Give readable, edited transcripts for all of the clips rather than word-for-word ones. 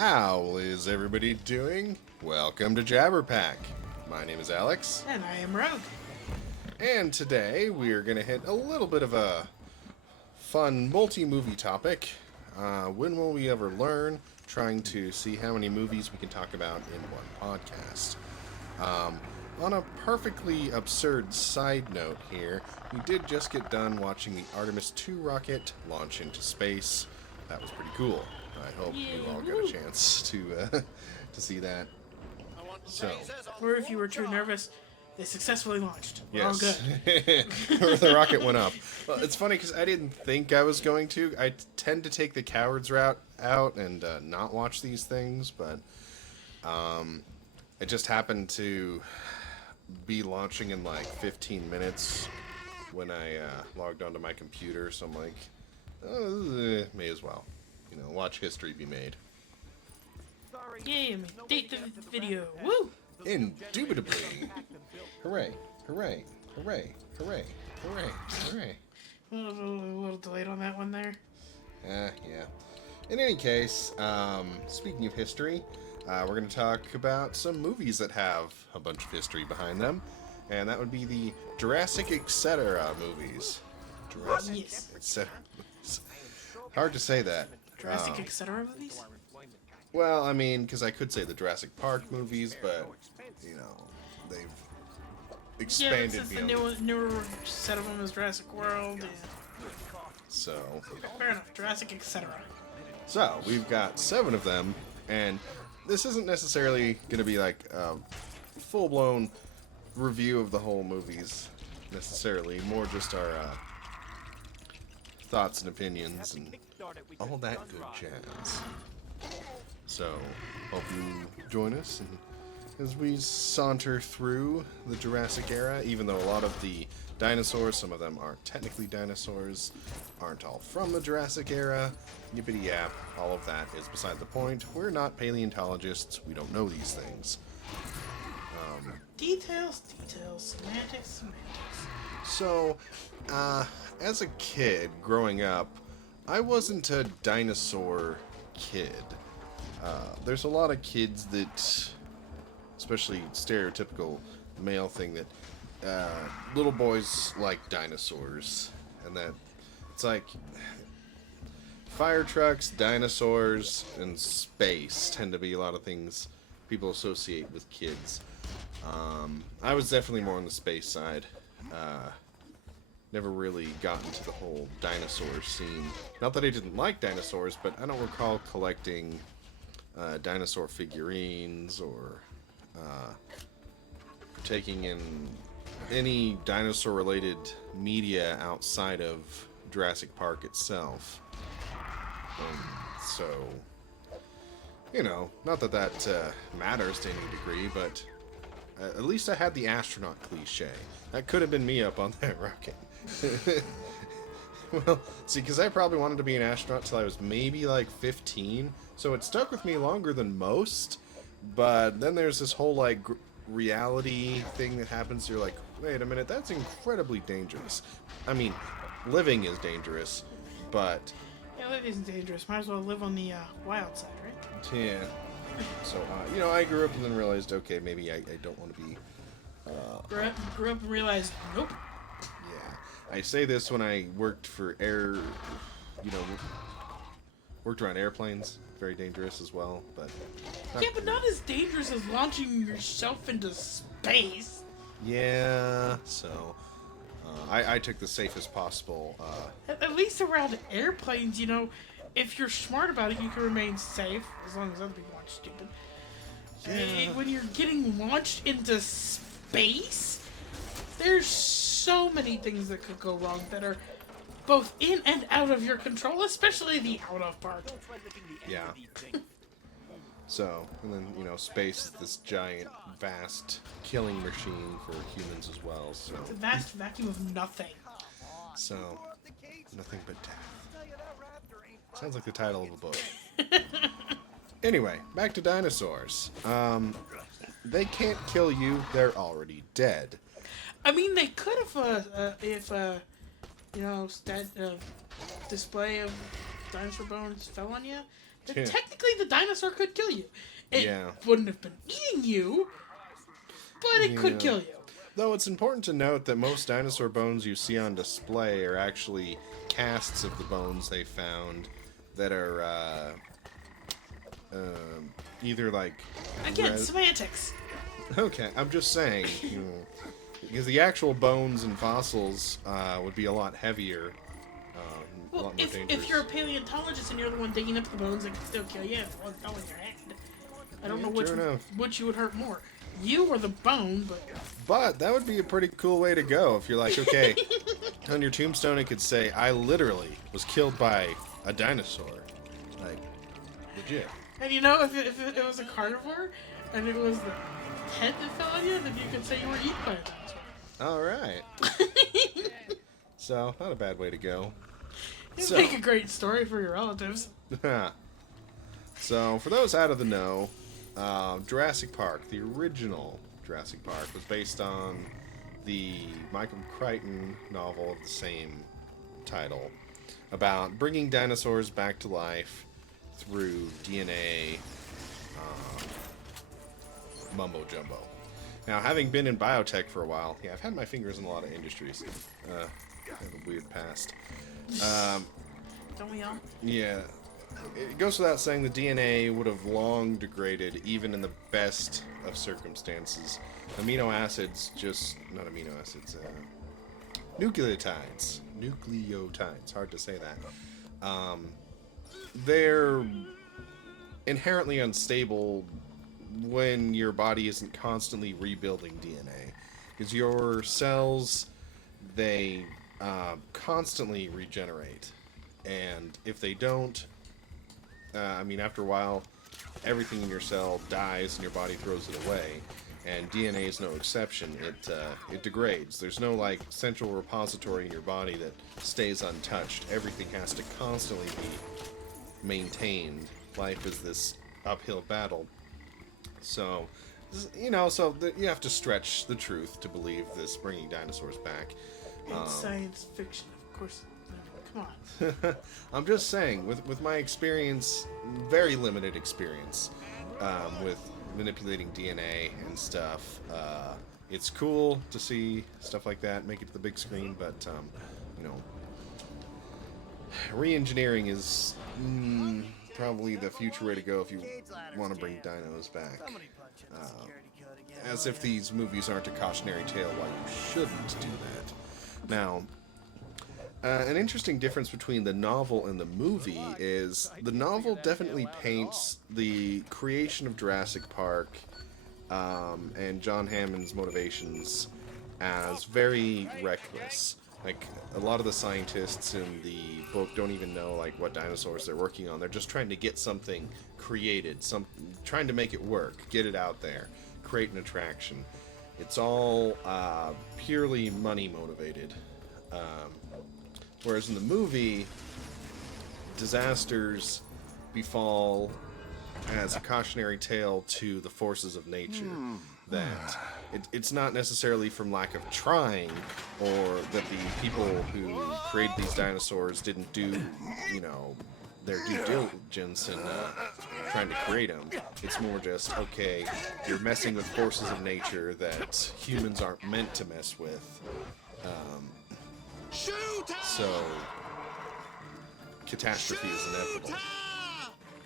How is everybody doing? Welcome to Jabberpack. My name is Alex, And I am Rogue. and today we are going to hit a little bit of a fun multi-movie topic. When will we ever learn? Trying to see how many movies we can talk about in one podcast. On a perfectly absurd side note here, we did just get done watching the Artemis 2 rocket launch into space. That was pretty cool. I hope you all got a chance to see that. So, Or if you were too nervous, they successfully launched. We're all yes, good. the rocket went up. Well, it's funny because I didn't think I was going to. I tend to take the coward's route out and not watch these things, but it just happened to be launching in like 15 minutes when I logged onto my computer. So I'm like, may as well, watch history be made. Yay, date the video. Woo! Indubitably. Hooray, hooray, hooray, hooray, hooray, hooray. A little delayed on that one there. Yeah. In any case, speaking of history, we're going to talk about some movies that have a bunch of history behind them. And that would be the Jurassic Etc. movies. Jurassic Yes. Etc. Hard to say that. Jurassic etc. movies? Well, I mean, because I could say the Jurassic Park movies, but, they've Yeah, expanded since the beyond. newer set of them is Jurassic World. Yeah. So, Fair enough. Jurassic etc. So, we've got 7 of them, and this isn't necessarily going to be like a full-blown review of the whole movies, necessarily. More just our thoughts and opinions and all that good jazz. So, hope you join us as we saunter through the Jurassic era, even though a lot of the dinosaurs, some of them aren't technically dinosaurs, aren't all from the Jurassic era, yippity yap, all of that is beside the point. We're not paleontologists, we don't know these things. Details, semantics. So, as a kid growing up, I wasn't a dinosaur kid. There's a lot of kids that, especially stereotypical male thing, that little boys like dinosaurs, and that it's like fire trucks, dinosaurs, and space tend to be a lot of things people associate with kids. I was definitely more on the space side. Never really got into the whole dinosaur scene. Not that I didn't like dinosaurs, but I don't recall collecting dinosaur figurines or taking in any dinosaur-related media outside of Jurassic Park itself. So, not that that matters to any degree, but at least I had the astronaut cliche. That could have been me up on that rocket. Well, see, because I probably wanted to be an astronaut till I was maybe like 15, so it stuck with me longer than most. But then there's this whole like reality thing that happens. You're like, wait a minute, that's incredibly dangerous. I mean, living is dangerous, but Yeah, living isn't dangerous. Might as well live on the wild side, right? yeah. So I grew up and then realized, okay, maybe I don't want to be. Grew up and realized, nope. Yeah, I say this when I worked for worked around airplanes. Very dangerous as well, but Yeah, but not as dangerous as launching yourself into space. yeah. So I took the safest possible. At least around airplanes, if you're smart about it, you can remain safe, as long as other people aren't stupid. Yeah. When you're getting launched into space, there's so many things that could go wrong that are both in and out of your control, especially the out of part. Yeah. So, and then, space is this giant, vast killing machine for humans as well. So, It's a vast vacuum of nothing. so nothing but death. Sounds like the title of a book. Anyway, back to dinosaurs. They can't kill you, they're already dead. I mean, they could have, if display of dinosaur bones fell on you, then Yeah. technically the dinosaur could kill you. It Yeah. wouldn't have been eating you, but it could Yeah. kill you. Though it's important to note that most dinosaur bones you see on display are actually casts of the bones they found that are either like... Again, semantics. Okay, I'm just saying, because the actual bones and fossils would be a lot heavier, a Well, lot more dangerous. if you're a paleontologist and you're the one digging up the bones, it could still kill you if it fell in your head. I don't know true enough. which you would hurt more. You or the bone, But that would be a pretty cool way to go if you're like, okay, on your tombstone it could say, I literally was killed by a dinosaur. Like, legit. And you know, if it was a carnivore and it was the head that fell on you, then you could say you were eaten by a dinosaur. Alright. So, not a bad way to go. It'd make a great story for your relatives. So, for those out of the know, Jurassic Park, the original Jurassic Park, was based on the Michael Crichton novel of the same title, about bringing dinosaurs back to life through DNA mumbo jumbo. Now, having been in biotech for a while, yeah, I've had my fingers in a lot of industries. I have a weird past. Don't we all? Yeah. It goes without saying the DNA would have long degraded, even in the best of circumstances. Amino acids, not amino acids, nucleotides. Nucleotides, hard to say that. They're inherently unstable when your body isn't constantly rebuilding DNA. Because your cells, they constantly regenerate. And if they don't, after a while, everything in your cell dies and your body throws it away. And DNA is no exception. It degrades. There's no, like, central repository in your body that stays untouched. Everything has to constantly be maintained. Life is this uphill battle. So, you have to stretch the truth to believe this bringing dinosaurs back. It's science fiction, of course. Come on. I'm just saying, with my experience, very limited experience, with manipulating DNA and stuff, it's cool to see stuff like that make it to the big screen, but, re-engineering is probably the future way to go if you want to bring dinos back. As if these movies aren't a cautionary tale why you shouldn't do that. Now, an interesting difference between the novel and the movie is the novel definitely paints the creation of Jurassic Park and John Hammond's motivations as very reckless. Like, a lot of the scientists in the book don't even know, like, what dinosaurs they're working on. They're just trying to get something created, trying to make it work, get it out there, create an attraction. It's all purely money motivated. Whereas in the movie, disasters befall as a cautionary tale to the forces of nature. That it's not necessarily from lack of trying, or that the people who created these dinosaurs didn't do, their due diligence in trying to create them. It's more just, okay, you're messing with forces of nature that humans aren't meant to mess with. So, catastrophe is inevitable.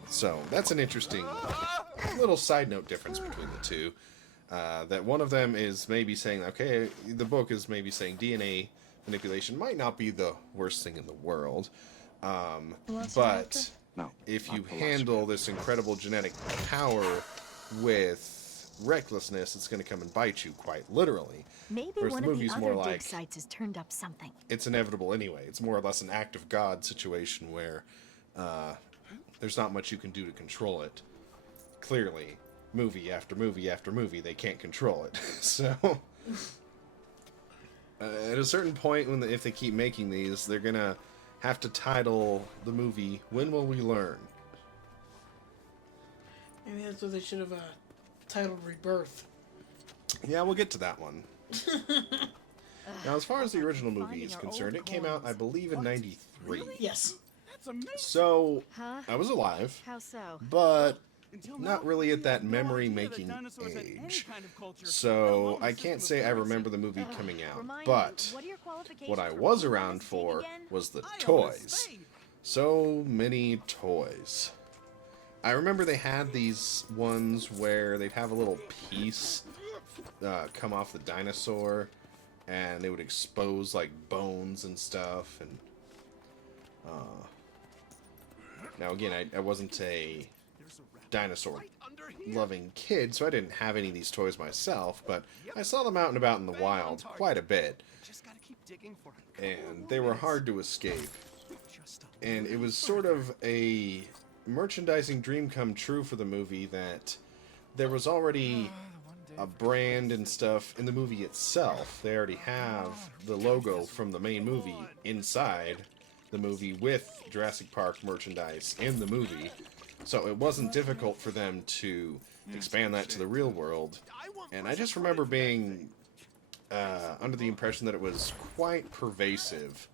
So, that's an interesting little side note difference between the two. That one of them is maybe saying, okay, the book is maybe saying DNA manipulation might not be the worst thing in the world, but if you handle this incredible genetic power with recklessness, it's going to come and bite you quite literally. Maybe Whereas one the of the movie's other more dig like sites has turned up something. it's inevitable anyway. It's more or less an act of God situation where there's not much you can do to control it. Clearly, movie after movie after movie, they can't control it. So, at a certain point, if they keep making these, they're gonna have to title the movie "When Will We Learn?" Maybe that's what they should have titled Rebirth. Yeah, we'll get to that one. Now, as far as the original movie is concerned, it came out, I believe, in '93. Yes. So, Huh? I was alive, How so? but not really at that memory-making age. So, I can't say I remember the movie coming out. Remind But me, what are your qualifications what I for was being on around this team for again? was the toys. So many toys. I remember they had these ones where they'd have a little piece come off the dinosaur, and they would expose like bones and stuff. And now again, I wasn't a dinosaur loving kid, so I didn't have any of these toys myself, but I saw them out and about in the wild quite a bit, and they were hard to escape. And it was sort of a merchandising dream come true for the movie that there was already a brand and stuff in the movie itself. They already have the logo from the main movie inside the movie with Jurassic Park merchandise in the movie. So it wasn't difficult for them to expand that to the real world. And I just remember being under the impression that it was quite pervasive.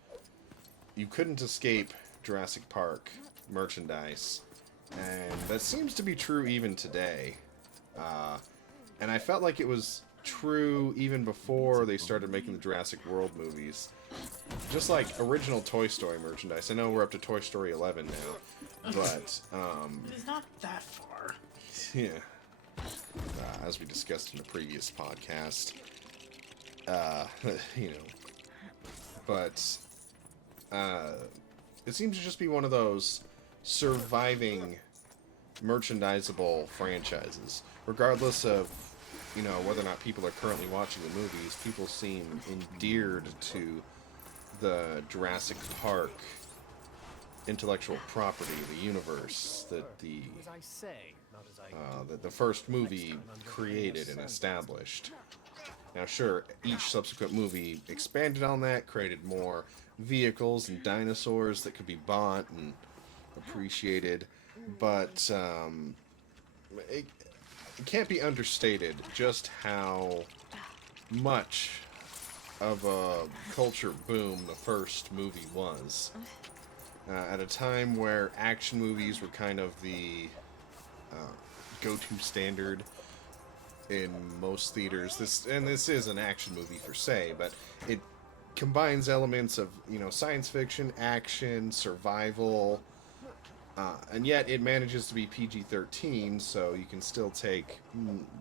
You couldn't escape Jurassic Park merchandise. And that seems to be true even today. And I felt like it was true even before they started making the Jurassic World movies. Just like original Toy Story merchandise. I know we're up to Toy Story 11 now, but It's not that far. yeah. As we discussed in a previous podcast, you know, but it seems to just be one of those surviving merchandisable franchises, regardless of, you know, whether or not people are currently watching the movies. People seem endeared to the Jurassic Park intellectual property, the universe that the first movie created and established. Now, sure, each subsequent movie expanded on that, created more vehicles and dinosaurs that could be bought and appreciated, but it can't be understated just how much of a culture boom the first movie was. At a time where action movies were kind of the go-to standard in most theaters. This is an action movie per se, but it combines elements of, you know, science fiction, action, survival, and yet it manages to be PG-13, so you can still take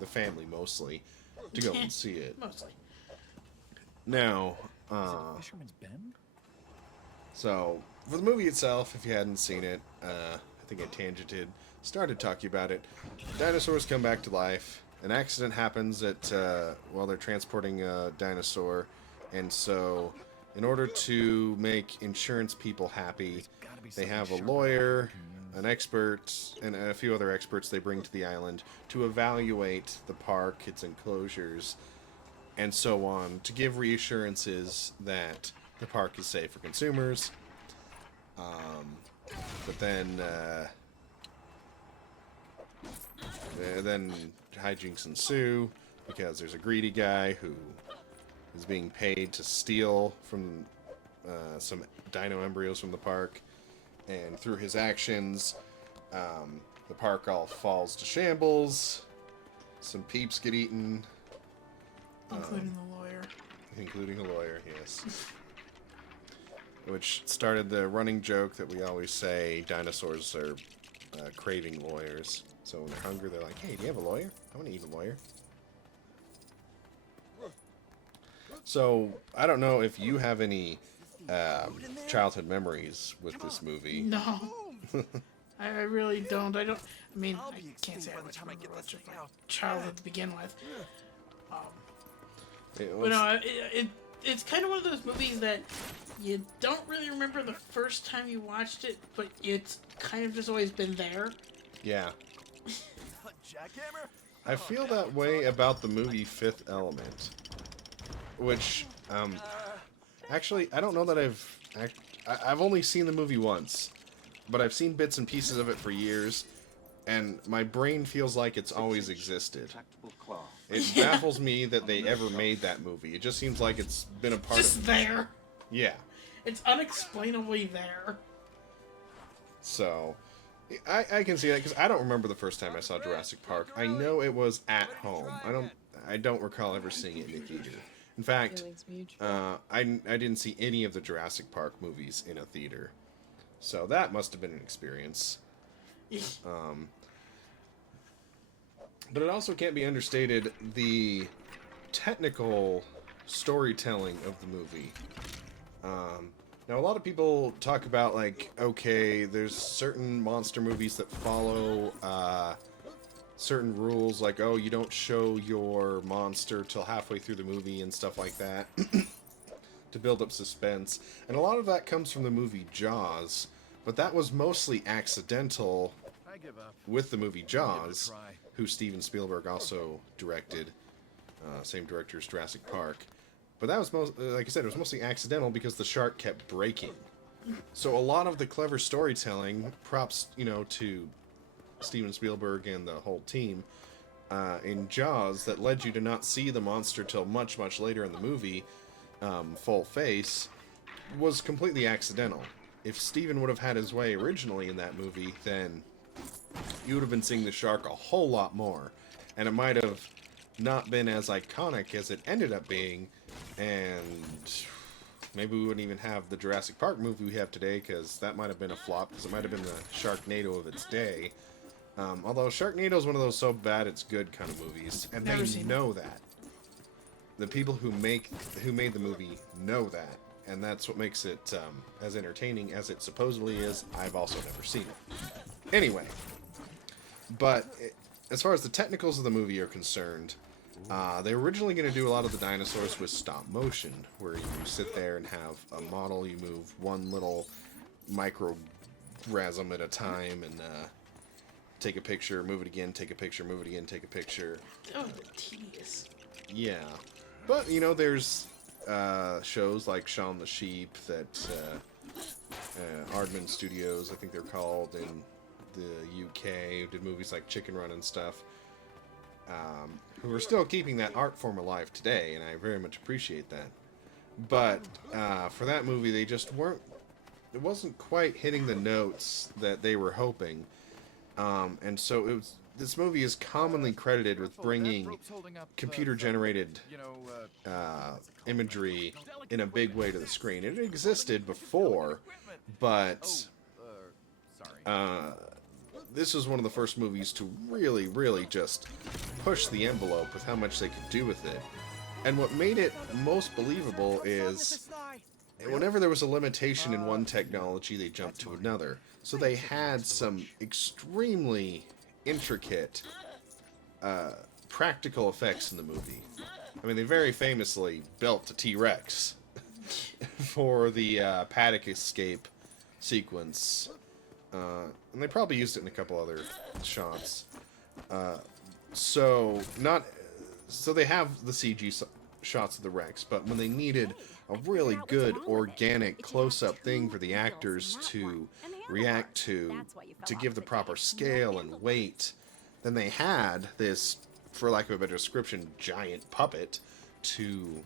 the family mostly to go and see it. Mostly. Now, so for the movie itself, if you hadn't seen it, I think I started talking about it. Dinosaurs come back to life. An accident happens while they're transporting a dinosaur, and so in order to make insurance people happy, they have a lawyer, an expert, and a few other experts they bring to the island to evaluate the park, its enclosures, and so on, to give reassurances that the park is safe for consumers. But then hijinks ensue because there's a greedy guy who is being paid to steal from some dino embryos from the park, and through his actions, the park all falls to shambles. Some peeps get eaten, Including the lawyer. including a lawyer, yes. Which started the running joke that we always say dinosaurs are craving lawyers. So when they're hungry, they're like, hey, do you have a lawyer? I want to eat a lawyer. So, I don't know if you have any childhood memories with this movie. No. I really don't. I mean, I can't say I much remember much of my childhood to begin with. But no, it's kind of one of those movies that you don't really remember the first time you watched it, but it's kind of just always been there. Yeah. I feel that way about the movie Fifth Element. Which, actually, I don't know that I've only seen the movie once, but I've seen bits and pieces of it for years, and my brain feels like it's always existed. It baffles me that they ever made that movie. It just seems like it's been a part Just there. Yeah. It's unexplainably there. So, I can see that because I don't remember the first time I saw Jurassic Park. I know it was at home. I don't recall ever seeing it in a theater. In fact, I didn't see any of the Jurassic Park movies in a theater. So that must have been an experience. But it also can't be understated the technical storytelling of the movie. Now, a lot of people talk about, like, okay, there's certain monster movies that follow certain rules, like, oh, you don't show your monster till halfway through the movie and stuff like that to build up suspense. And a lot of that comes from the movie Jaws, but that was mostly accidental with the movie Jaws, who Steven Spielberg also directed, same director as Jurassic Park. But that was, like I said, it was mostly accidental because the shark kept breaking. So a lot of the clever storytelling, props, to Steven Spielberg and the whole team, in Jaws, that led you to not see the monster till much, much later in the movie, full face, was completely accidental. If Steven would have had his way originally in that movie, then you would have been seeing the shark a whole lot more. And it might have not been as iconic as it ended up being, and maybe we wouldn't even have the Jurassic Park movie we have today, because that might have been a flop, because it might have been the Sharknado of its day. Although Sharknado is one of those so bad it's good kind of movies, and they know that. The people who made the movie know that, and that's what makes it as entertaining as it supposedly is. I've also never seen it. Anyway, but as far as the technicals of the movie are concerned, they were originally going to do a lot of the dinosaurs with stop motion, where you sit there and have a model, you move one little microrasm at a time, and take a picture, move it again, take a picture, move it again, take a picture. Oh, tedious. Yeah. But, there's shows like Shaun the Sheep that Aardman Studios, I think they're called, in the UK, who did movies like Chicken Run and stuff, who are still keeping that art form alive today, and I very much appreciate that. But for that movie, they just weren't, it wasn't quite hitting the notes that they were hoping, and so this movie is commonly credited with bringing computer-generated imagery in a big way to the screen. It existed before, but this was one of the first movies to really, really just push the envelope with how much they could do with it. And what made it most believable is whenever there was a limitation in one technology, they jumped to another. So they had some extremely intricate practical effects in the movie. I mean, they very famously built a T-Rex for the paddock escape sequence. And they probably used it in a couple other shots. So they have the CG shots of the Rex, but when they needed a really good organic close-up thing for the actors to react to give the proper scale and weight, then they had this, for lack of a better description, giant puppet to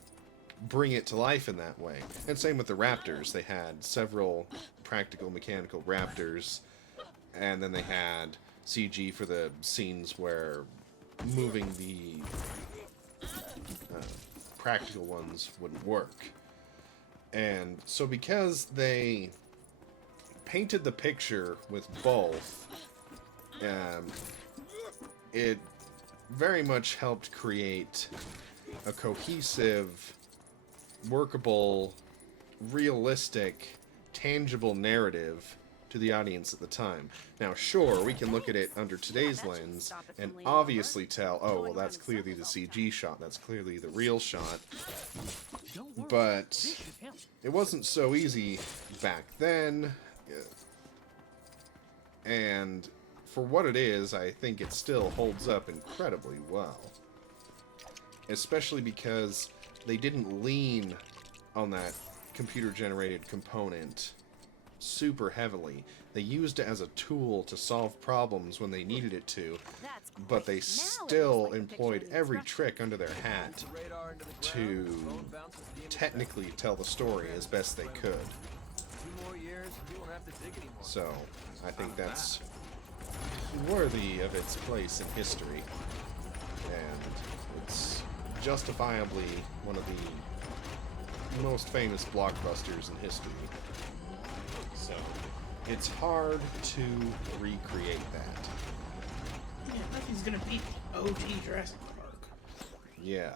bring it to life in that way. And same with the raptors. They had several practical mechanical raptors, and then they had CG for the scenes where moving the practical ones wouldn't work. And so because they painted the picture with both, it very much helped create a cohesive, workable, realistic, tangible narrative to the audience at the time. Now, sure, we can look at it under today's lens and obviously tell, oh, well, that's clearly the CG shot, that's clearly the real shot. But it wasn't so easy back then, and for what it is, I think it still holds up incredibly well. Especially because they didn't lean on that computer-generated component super heavily. They used it as a tool to solve problems when they needed it to, but they still employed every trick under their hat to technically tell the story as best they could. So, I think that's worthy of its place in history. And it's justifiably one of the most famous blockbusters in history. So, it's hard to recreate that. Yeah, nothing's gonna beat OG Jurassic Park. Yeah.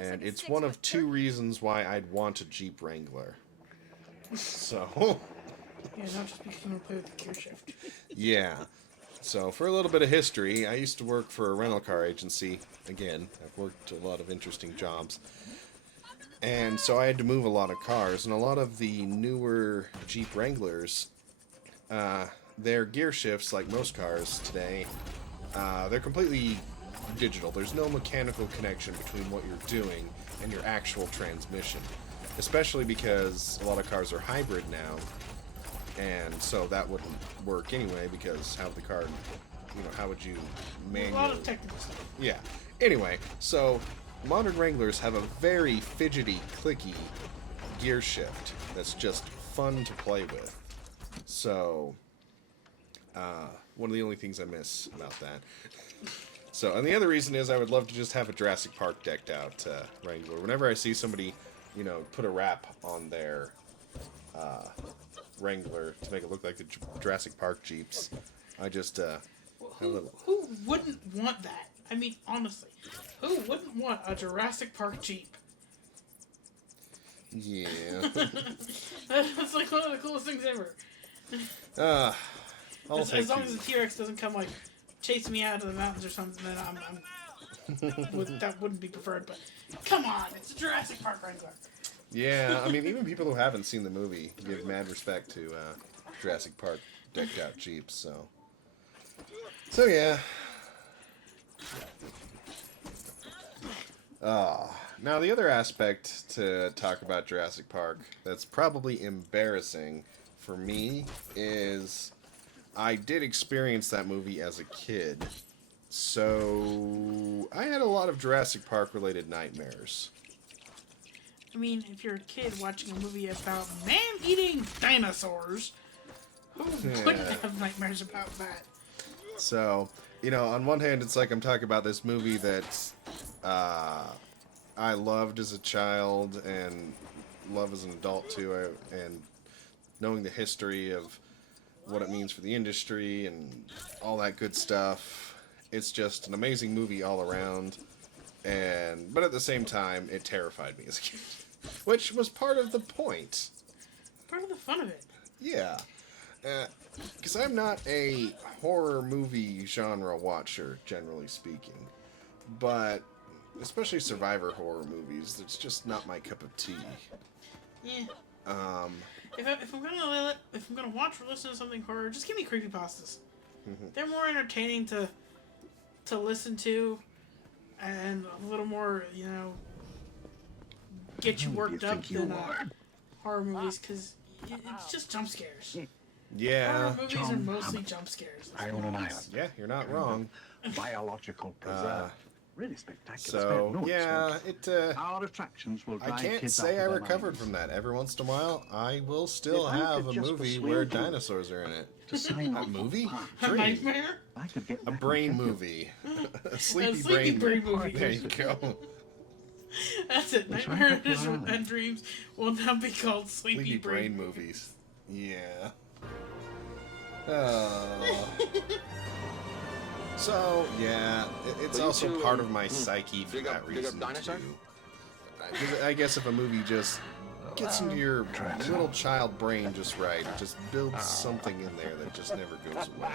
And it's one of two reasons why I'd want a Jeep Wrangler. So... Yeah, not just because you want to play with the gear shift. Yeah. So, for a little bit of history, I used to work for a rental car agency. Again, I've worked a lot of interesting jobs. And so I had to move a lot of cars, and a lot of the newer Jeep Wranglers, their gear shifts, like most cars today, they're completely digital. There's no mechanical connection between what you're doing and your actual transmission. Especially because a lot of cars are hybrid now. And so that wouldn't work anyway, because how would the car, how would you manually... A lot of technical stuff. Yeah. Anyway, so modern Wranglers have a very fidgety, clicky gear shift that's just fun to play with. So, one of the only things I miss about that. So, and the other reason is I would love to just have a Jurassic Park decked out Wrangler. Whenever I see somebody, put a wrap on their Wrangler to make it look like the Jurassic Park Jeeps, I just Who wouldn't want that? I mean, honestly, who wouldn't want a Jurassic Park Jeep? Yeah. That's like one of the coolest things ever. As long as the T-Rex doesn't come like chasing me out of the mountains or something, then that wouldn't be preferred. But come on, it's a Jurassic Park Wrangler. Yeah, I mean, even people who haven't seen the movie give mad respect to Jurassic Park decked out Jeeps, so yeah. Now the other aspect to talk about Jurassic Park that's probably embarrassing for me is I did experience that movie as a kid, so I had a lot of Jurassic Park related nightmares. I mean, if you're a kid watching a movie about man-eating dinosaurs, who wouldn't have nightmares about that? So, on one hand, it's like I'm talking about this movie that I loved as a child and love as an adult too, and knowing the history of what it means for the industry and all that good stuff. It's just an amazing movie all around. But at the same time, it terrified me as a kid. Which was part of the point. Part of the fun of it. Yeah. Because I'm not a horror movie genre watcher, generally speaking. But, especially survivor horror movies, it's just not my cup of tea. Yeah. If I'm gonna watch or listen to something horror, just give me creepypastas. They're more entertaining to listen to, and a little more, get you worked up than horror movies, because it's just jump scares. Yeah. Horror movies are mostly jump scares. I own an island. Yeah, you're not wrong. Biological preserve. Really spectacular. So, yeah, Our attractions will drive I can't kids say I out of their recovered minds. from that. Every once in a while, I will still If I have could a just movie persuade where you dinosaurs are in it. To sign A on. movie? A Dream. nightmare? I could get A back brain on track. movie. A Sleepy sleepy brain movie. There you go. That's it. That's Nightmares right. and Dreams will now be called Sleepy, Sleepy Brain brain movies. Yeah. Oh. So, yeah, it's So you also two, part of my psyche for dig that up reason, dinosaurs? too. I guess if a movie just gets into your little child brain just right, it just builds something in there that just never goes away.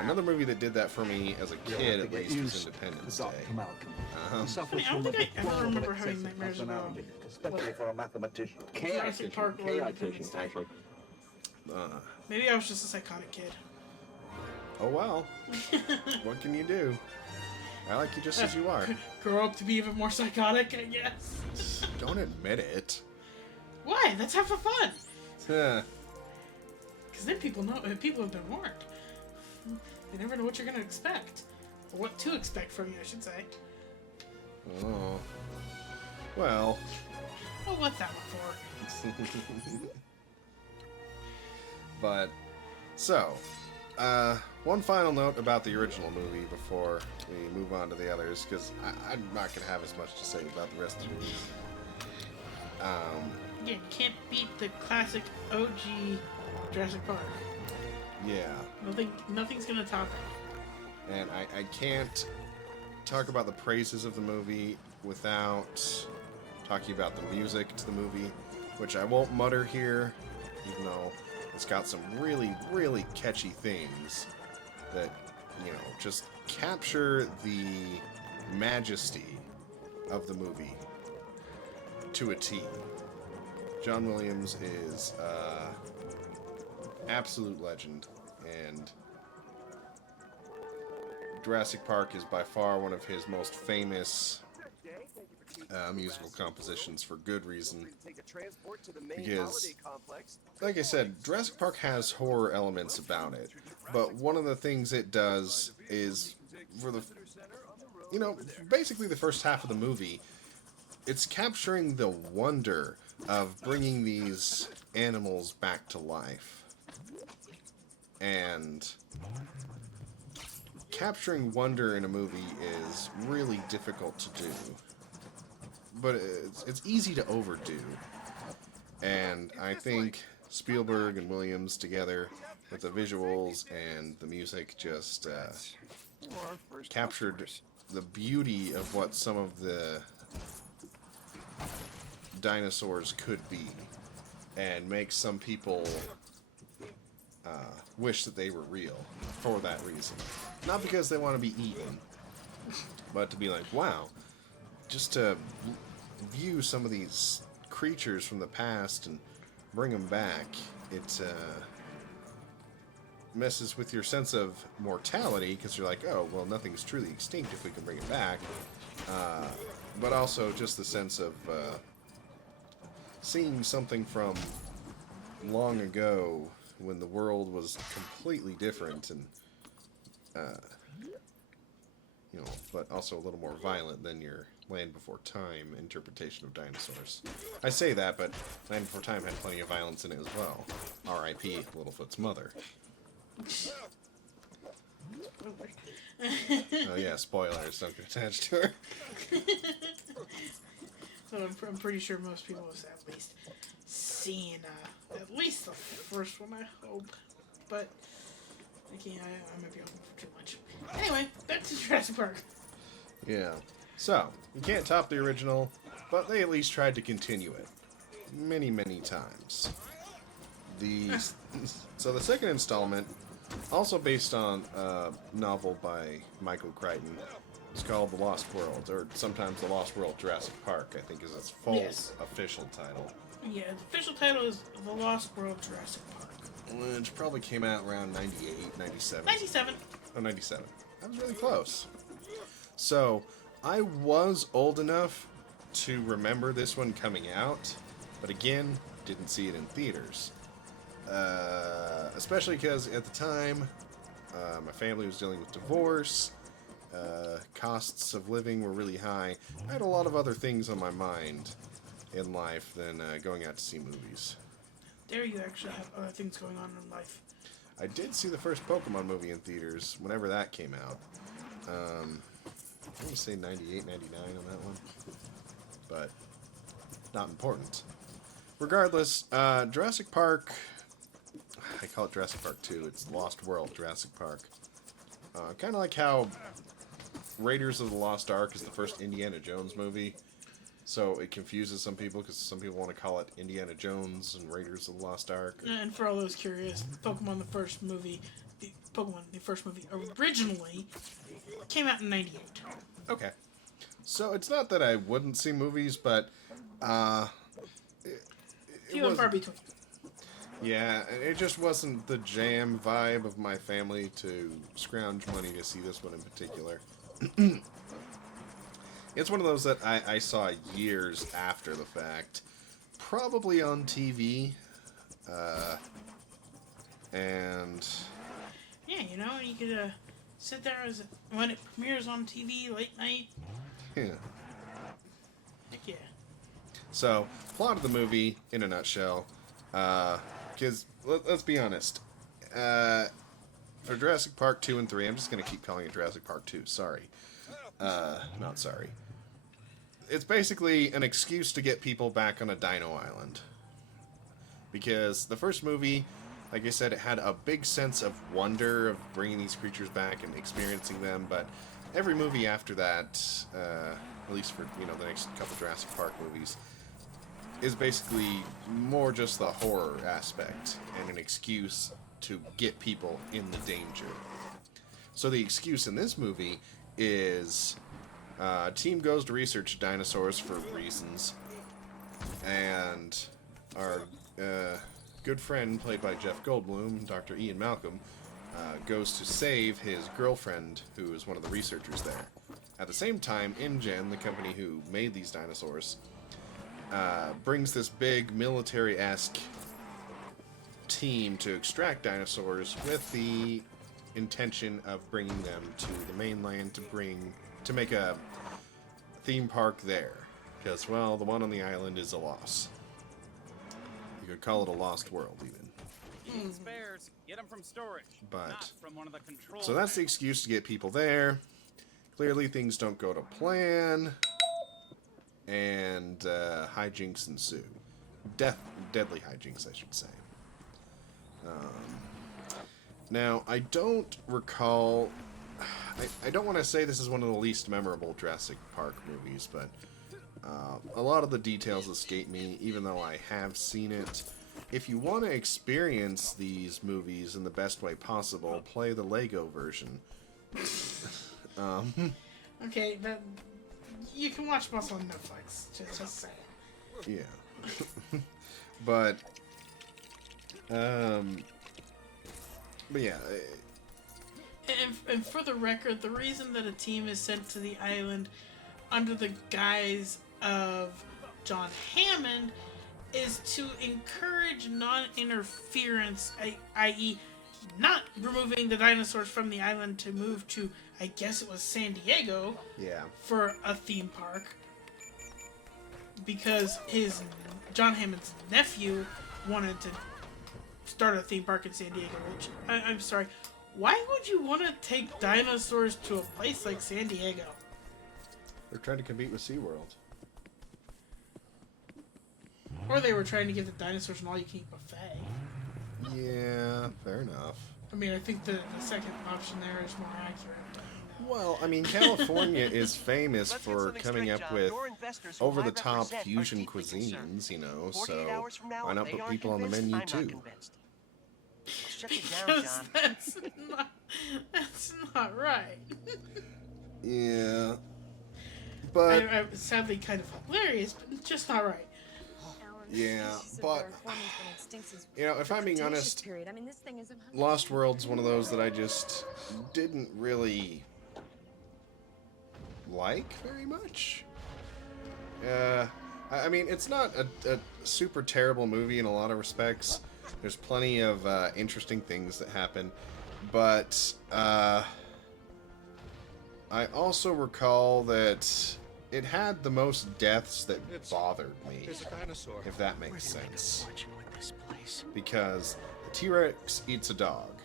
Another movie that did that for me as a kid, at least, was Independence Day. Funny, I don't think I ever remember having nightmares about Especially for a mathematician. Jurassic Park or Independence Day. Maybe I was just a psychotic kid. Oh well. What can you do? I like you just as you are. Grow up to be even more psychotic, I guess. Don't admit it. Why? That's half the fun. Huh. Because then people have been warned. They never know what you're gonna expect, or what to expect from you, I should say. Oh. Well. Oh, what's that one for? But, so, one final note about the original movie before we move on to the others, because I'm not going to have as much to say about the rest of the movie. Yeah, you can't beat the classic OG Jurassic Park. Yeah. Nothing's gonna top it. And I can't talk about the praises of the movie without talking about the music to the movie, which I won't mutter here, even though it's got some really, really catchy things that, you know, just capture the majesty of the movie to a T. John Williams is absolute legend, and Jurassic Park is by far one of his most famous musical compositions, for good reason. Because, like I said, Jurassic Park has horror elements about it, but one of the things it does is, for the, basically the first half of the movie, it's capturing the wonder of bringing these animals back to life. And capturing wonder in a movie is really difficult to do. But it's easy to overdo. And I think Spielberg and Williams together, with the visuals and the music, just captured the beauty of what some of the dinosaurs could be, and make some people wish that they were real for that reason. Not because they want to be eaten, but to be like, wow, just to view some of these creatures from the past and bring them back, it messes with your sense of mortality, because you're like, oh, well, nothing's truly extinct if we can bring it back. But also just the sense of seeing something from long ago when the world was completely different and, but also a little more violent than your Land Before Time interpretation of dinosaurs. I say that, but Land Before Time had plenty of violence in it as well. R.I.P. Littlefoot's mother. Oh yeah, spoilers, don't get attached to her. So I'm pretty sure most people have at least seen at least the first one, I hope. But I might be hoping for too much. Anyway, back to Jurassic Park. Yeah. So, you can't top the original, but they at least tried to continue it. Many, many times. So the second installment, also based on a novel by Michael Crichton, it's called The Lost World, or sometimes The Lost World Jurassic Park, I think is its full official title. Yeah, the official title is The Lost World Jurassic Park. Which probably came out around 98, 97. 97. Oh, 97. That was really close. So, I was old enough to remember this one coming out, but again, didn't see it in theaters. Especially because at the time, my family was dealing with divorce, costs of living were really high. I had a lot of other things on my mind in life than going out to see movies. There you actually have other things going on in life. I did see the first Pokemon movie in theaters whenever that came out. I'm going to say 98, 99 on that one. But not important. Regardless, Jurassic Park, I call it Jurassic Park 2. It's Lost World Jurassic Park. Kind of like how Raiders of the Lost Ark is the first Indiana Jones movie. So it confuses some people because some people want to call it Indiana Jones and Raiders of the Lost Ark. And for all those curious, Pokemon the first movie originally came out in 98. Okay. So it's not that I wouldn't see movies, but few and far between. Yeah, it just wasn't the jam vibe of my family to scrounge money to see this one in particular. It's one of those that I saw years after the fact, probably on TV, and yeah, you could sit there when it premieres on TV late night. Yeah. Heck yeah. So, plot of the movie in a nutshell, because let's be honest. For Jurassic Park 2 and 3, I'm just going to keep calling it Jurassic Park 2. Sorry. Not sorry. It's basically an excuse to get people back on a dino island. Because the first movie, like I said, it had a big sense of wonder of bringing these creatures back and experiencing them, but every movie after that, at least for, the next couple Jurassic Park movies, is basically more just the horror aspect and an excuse to get people in the danger. So the excuse in this movie is a team goes to research dinosaurs for reasons, and our good friend, played by Jeff Goldblum, Dr. Ian Malcolm, goes to save his girlfriend, who is one of the researchers there. At the same time, InGen, the company who made these dinosaurs, brings this big military-esque team to extract dinosaurs with the intention of bringing them to the mainland to make a theme park there. Because, well, the one on the island is a loss. You could call it a lost world, even. Spares, get them from storage, not from one of the control so that's the excuse to get people there. Clearly, things don't go to plan, and hijinks ensue. Deadly hijinks, I should say. Now, I don't recall... I don't want to say this is one of the least memorable Jurassic Park movies, but a lot of the details escape me, even though I have seen it. If you want to experience these movies in the best way possible, play the Lego version. Okay, but you can watch most on Netflix. Just say. Yeah. But yeah. And for the record, the reason that a team is sent to the island under the guise of John Hammond is to encourage non-interference, i.e. not removing the dinosaurs from the island to move to, I guess it was San Diego, for a theme park. Because John Hammond's nephew wanted to start a theme park in San Diego, which, I'm sorry, why would you want to take dinosaurs to a place like San Diego? They're trying to compete with SeaWorld. Or they were trying to give the dinosaurs an all-you-can-eat buffet. Yeah, fair enough. I mean, I think the second option there is more accurate. Well, I mean, California is famous for coming up with over-the-top fusion cuisines, so why not put people on the menu, too? Because that's not right. Yeah. But... I sadly kind of hilarious, but just not right. Yeah, but, if I'm being honest, Lost World's one of those that I just didn't really like very much. I mean, it's not a super terrible movie in a lot of respects. There's plenty of interesting things that happen, but I also recall that it had the most deaths that bothered me, if that makes sense. Because the T-Rex eats a dog.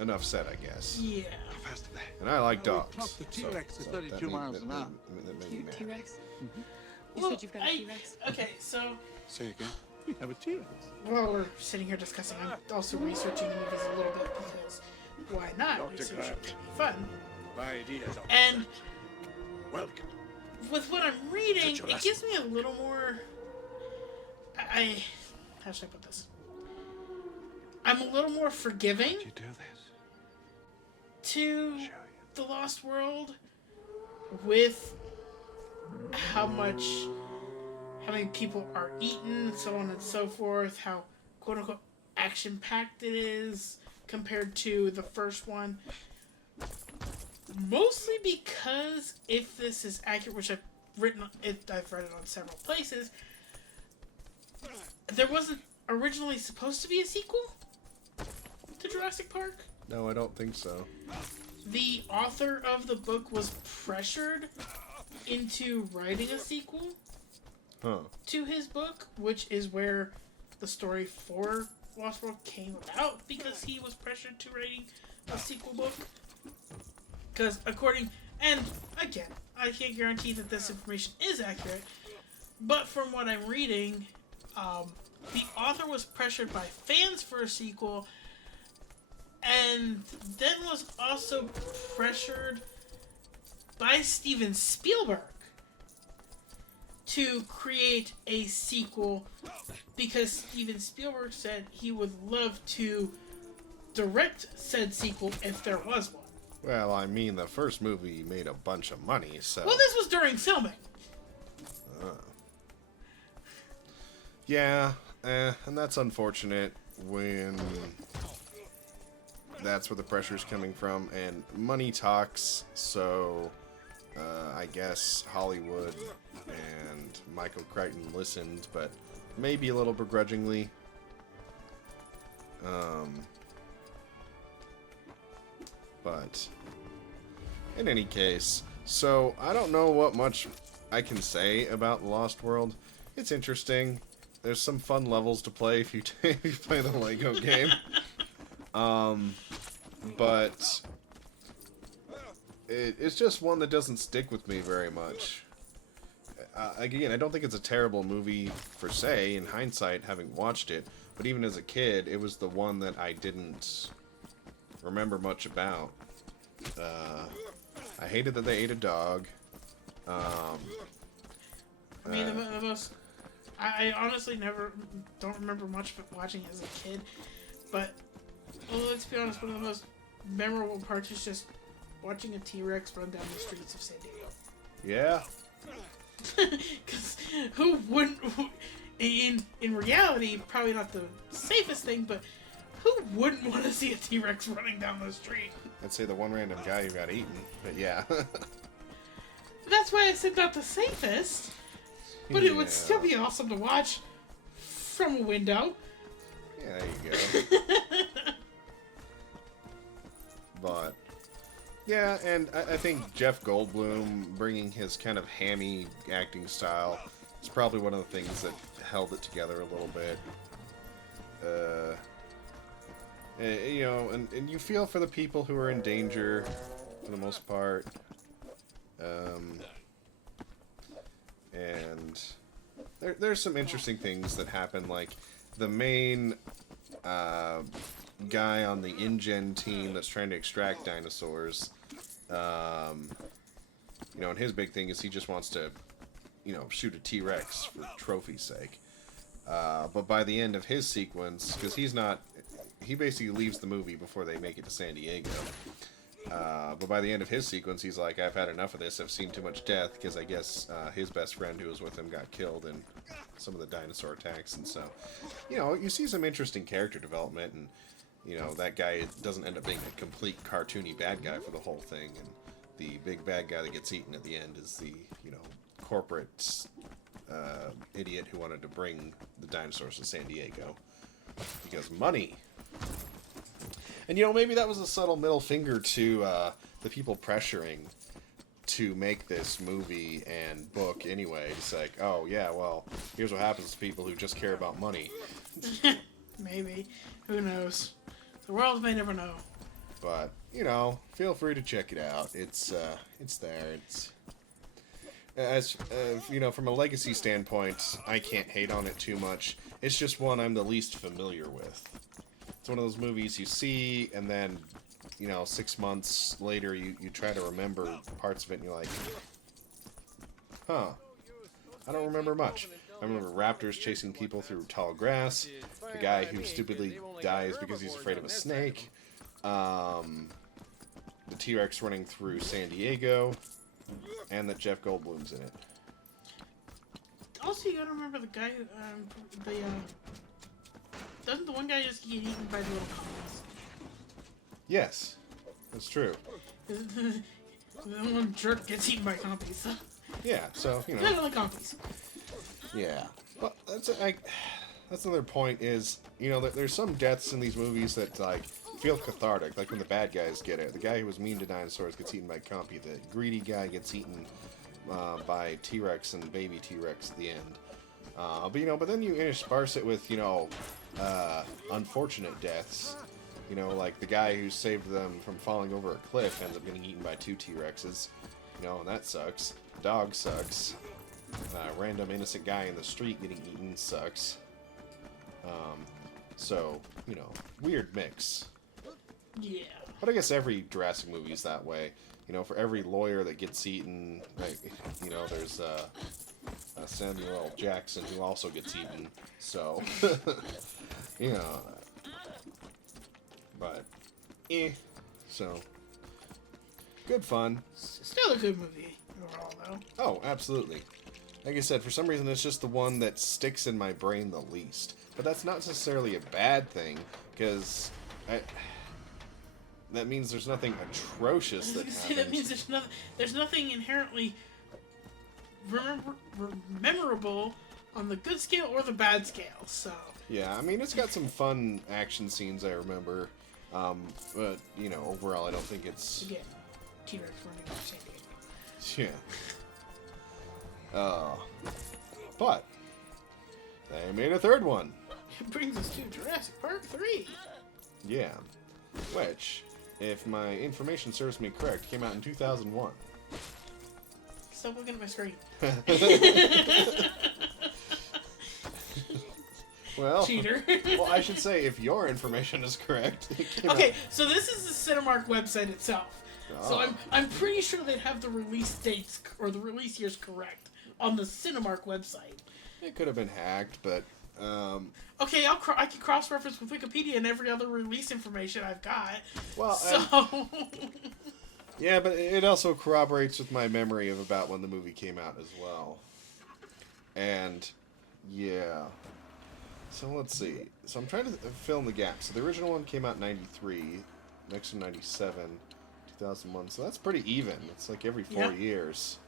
Enough said, I guess. Yeah. And I like dogs. The T-Rex is 32 miles an hour. T-Rex? You Well, said you've got a T-Rex? Okay, so Say again? We have a T-Rex. while we're sitting here discussing, I'm also researching the movies a little bit because why not? Research can be fun. My ideas are And welcome. with what I'm reading, it gives me a little more. How should I put this? I'm a little more forgiving You do this. to The Lost World with how many people are eaten, so on and so forth, how quote unquote action packed it is compared to the first one. Mostly because if this is accurate, which I've read it on several places, there wasn't originally supposed to be a sequel to Jurassic Park. No, I don't think so. The author of the book was pressured into writing a sequel Huh. to his book, which is where the story for Lost World came about because he was pressured to writing a sequel book. Because and again, I can't guarantee that this information is accurate, but from what I'm reading, the author was pressured by fans for a sequel, and then was also pressured by Steven Spielberg to create a sequel because Steven Spielberg said he would love to direct said sequel if there was one. Well, I mean, the first movie made a bunch of money, so... Well, this was during filming. Yeah, and that's unfortunate when that's where the pressure's coming from, and money talks, so I guess Hollywood and Michael Crichton listened, but maybe a little begrudgingly. But in any case, so I don't know what much I can say about Lost World. It's interesting. There's some fun levels to play if you if you play the Lego game. But it's just one that doesn't stick with me very much. Again, I don't think it's a terrible movie per se, in hindsight, having watched it. But even as a kid, it was the one that I didn't remember much about. I hated that they ate a dog. I mean, the most... I honestly don't remember much of watching it as a kid, but well, let's be honest, one of the most memorable parts is just watching a T-Rex run down the streets of San Diego. Yeah. Because who wouldn't... In reality, probably not the safest thing, but who wouldn't want to see a T-Rex running down the street? I'd say the one random guy who got eaten, but yeah. That's why I said not the safest. But it would still be awesome to watch from a window. Yeah, there you go. But, yeah, and I think Jeff Goldblum bringing his kind of hammy acting style is probably one of the things that held it together a little bit. You know, and you feel for the people who are in danger, for the most part. And there's some interesting things that happen, like the main guy on the InGen team that's trying to extract dinosaurs. You know, and his big thing is he just wants to, you know, shoot a T-Rex for trophy's sake. But by the end of his sequence, because he basically leaves the movie before they make it to San Diego. But by the end of his sequence, he's like, I've had enough of this. I've seen too much death, because I guess his best friend who was with him got killed in some of the dinosaur attacks. And so, you know, you see some interesting character development, and, you know, that guy doesn't end up being a complete cartoony bad guy for the whole thing. And the big bad guy that gets eaten at the end is the, you know, corporate idiot who wanted to bring the dinosaurs to San Diego. Because money. And, you know, maybe that was a subtle middle finger to the people pressuring to make this movie and book anyway. It's like, oh, yeah, well, here's what happens to people who just care about money. Maybe. Who knows? The world may never know. But, you know, feel free to check it out. It's there. It's... As, you know, from a legacy standpoint, I can't hate on it too much. It's just one I'm the least familiar with. It's one of those movies you see, and then, you know, 6 months later, you try to remember parts of it, and you're like, huh, I don't remember much. I remember raptors chasing people through tall grass, the guy who stupidly dies because he's afraid of a snake, the T-Rex running through San Diego, and that Jeff Goldblum's in it. Also, you gotta remember the guy who, doesn't the one guy just get eaten by the little commies? Yes, that's true. The one jerk gets eaten by commies. Yeah, so, you know. Not only commies. Yeah. But that's another point is, you know, there's some deaths in these movies that, like, feel cathartic. Like when the bad guys get it. The guy who was mean to dinosaurs gets eaten by Compy. The greedy guy gets eaten by T-Rex and baby T-Rex at the end. But then you intersperse it with, unfortunate deaths. Like the guy who saved them from falling over a cliff ends up getting eaten by 2 T-Rexes. And that sucks. Dog sucks. Random innocent guy in the street getting eaten sucks. So, weird mix. Yeah. But I guess every Jurassic movie is that way. For every lawyer that gets eaten, there's Samuel L. Jackson who also gets eaten. So, but, so, good fun. Still a good movie overall, though. Oh, absolutely. Like I said, for some reason, it's just the one that sticks in my brain the least. But that's not necessarily a bad thing, because that means there's nothing atrocious that happens. That means there's nothing inherently memorable on the good scale or the bad scale. So yeah, I mean, it's got some fun action scenes I remember, but overall, I don't think it's again T-Rex running out of San Diego. Yeah. But they made a third one. It brings us to Jurassic Park 3. Yeah, which, if my information serves me correct, came out in 2001. Stop looking at my screen. Well, cheater. Well, I should say, if your information is correct. Okay, so this is the Cinemark website itself. Oh. So I'm pretty sure they'd have the release dates or the release years correct on the Cinemark website. It could have been hacked, but okay, I can cross-reference with Wikipedia and every other release information I've got. Well, so yeah, but it also corroborates with my memory of about when the movie came out as well. And yeah, so let's see. So I'm trying to fill in the gaps. So the original one came out in '93, next one '97, 2001. So that's pretty even. It's like every 4 years.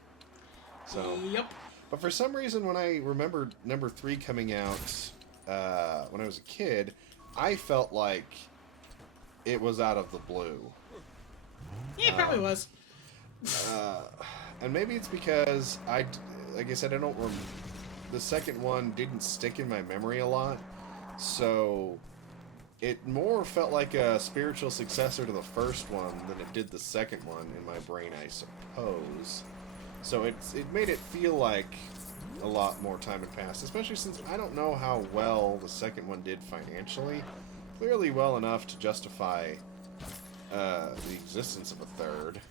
So. Yep. But for some reason, when I remember number 3 coming out when I was a kid, I felt like it was out of the blue. Yeah, it probably was. And maybe it's because like I said, the second one didn't stick in my memory a lot, so it more felt like a spiritual successor to the first one than it did the second one in my brain, I suppose. So it made it feel like a lot more time had passed, especially since I don't know how well the second one did financially. Clearly well enough to justify the existence of a third.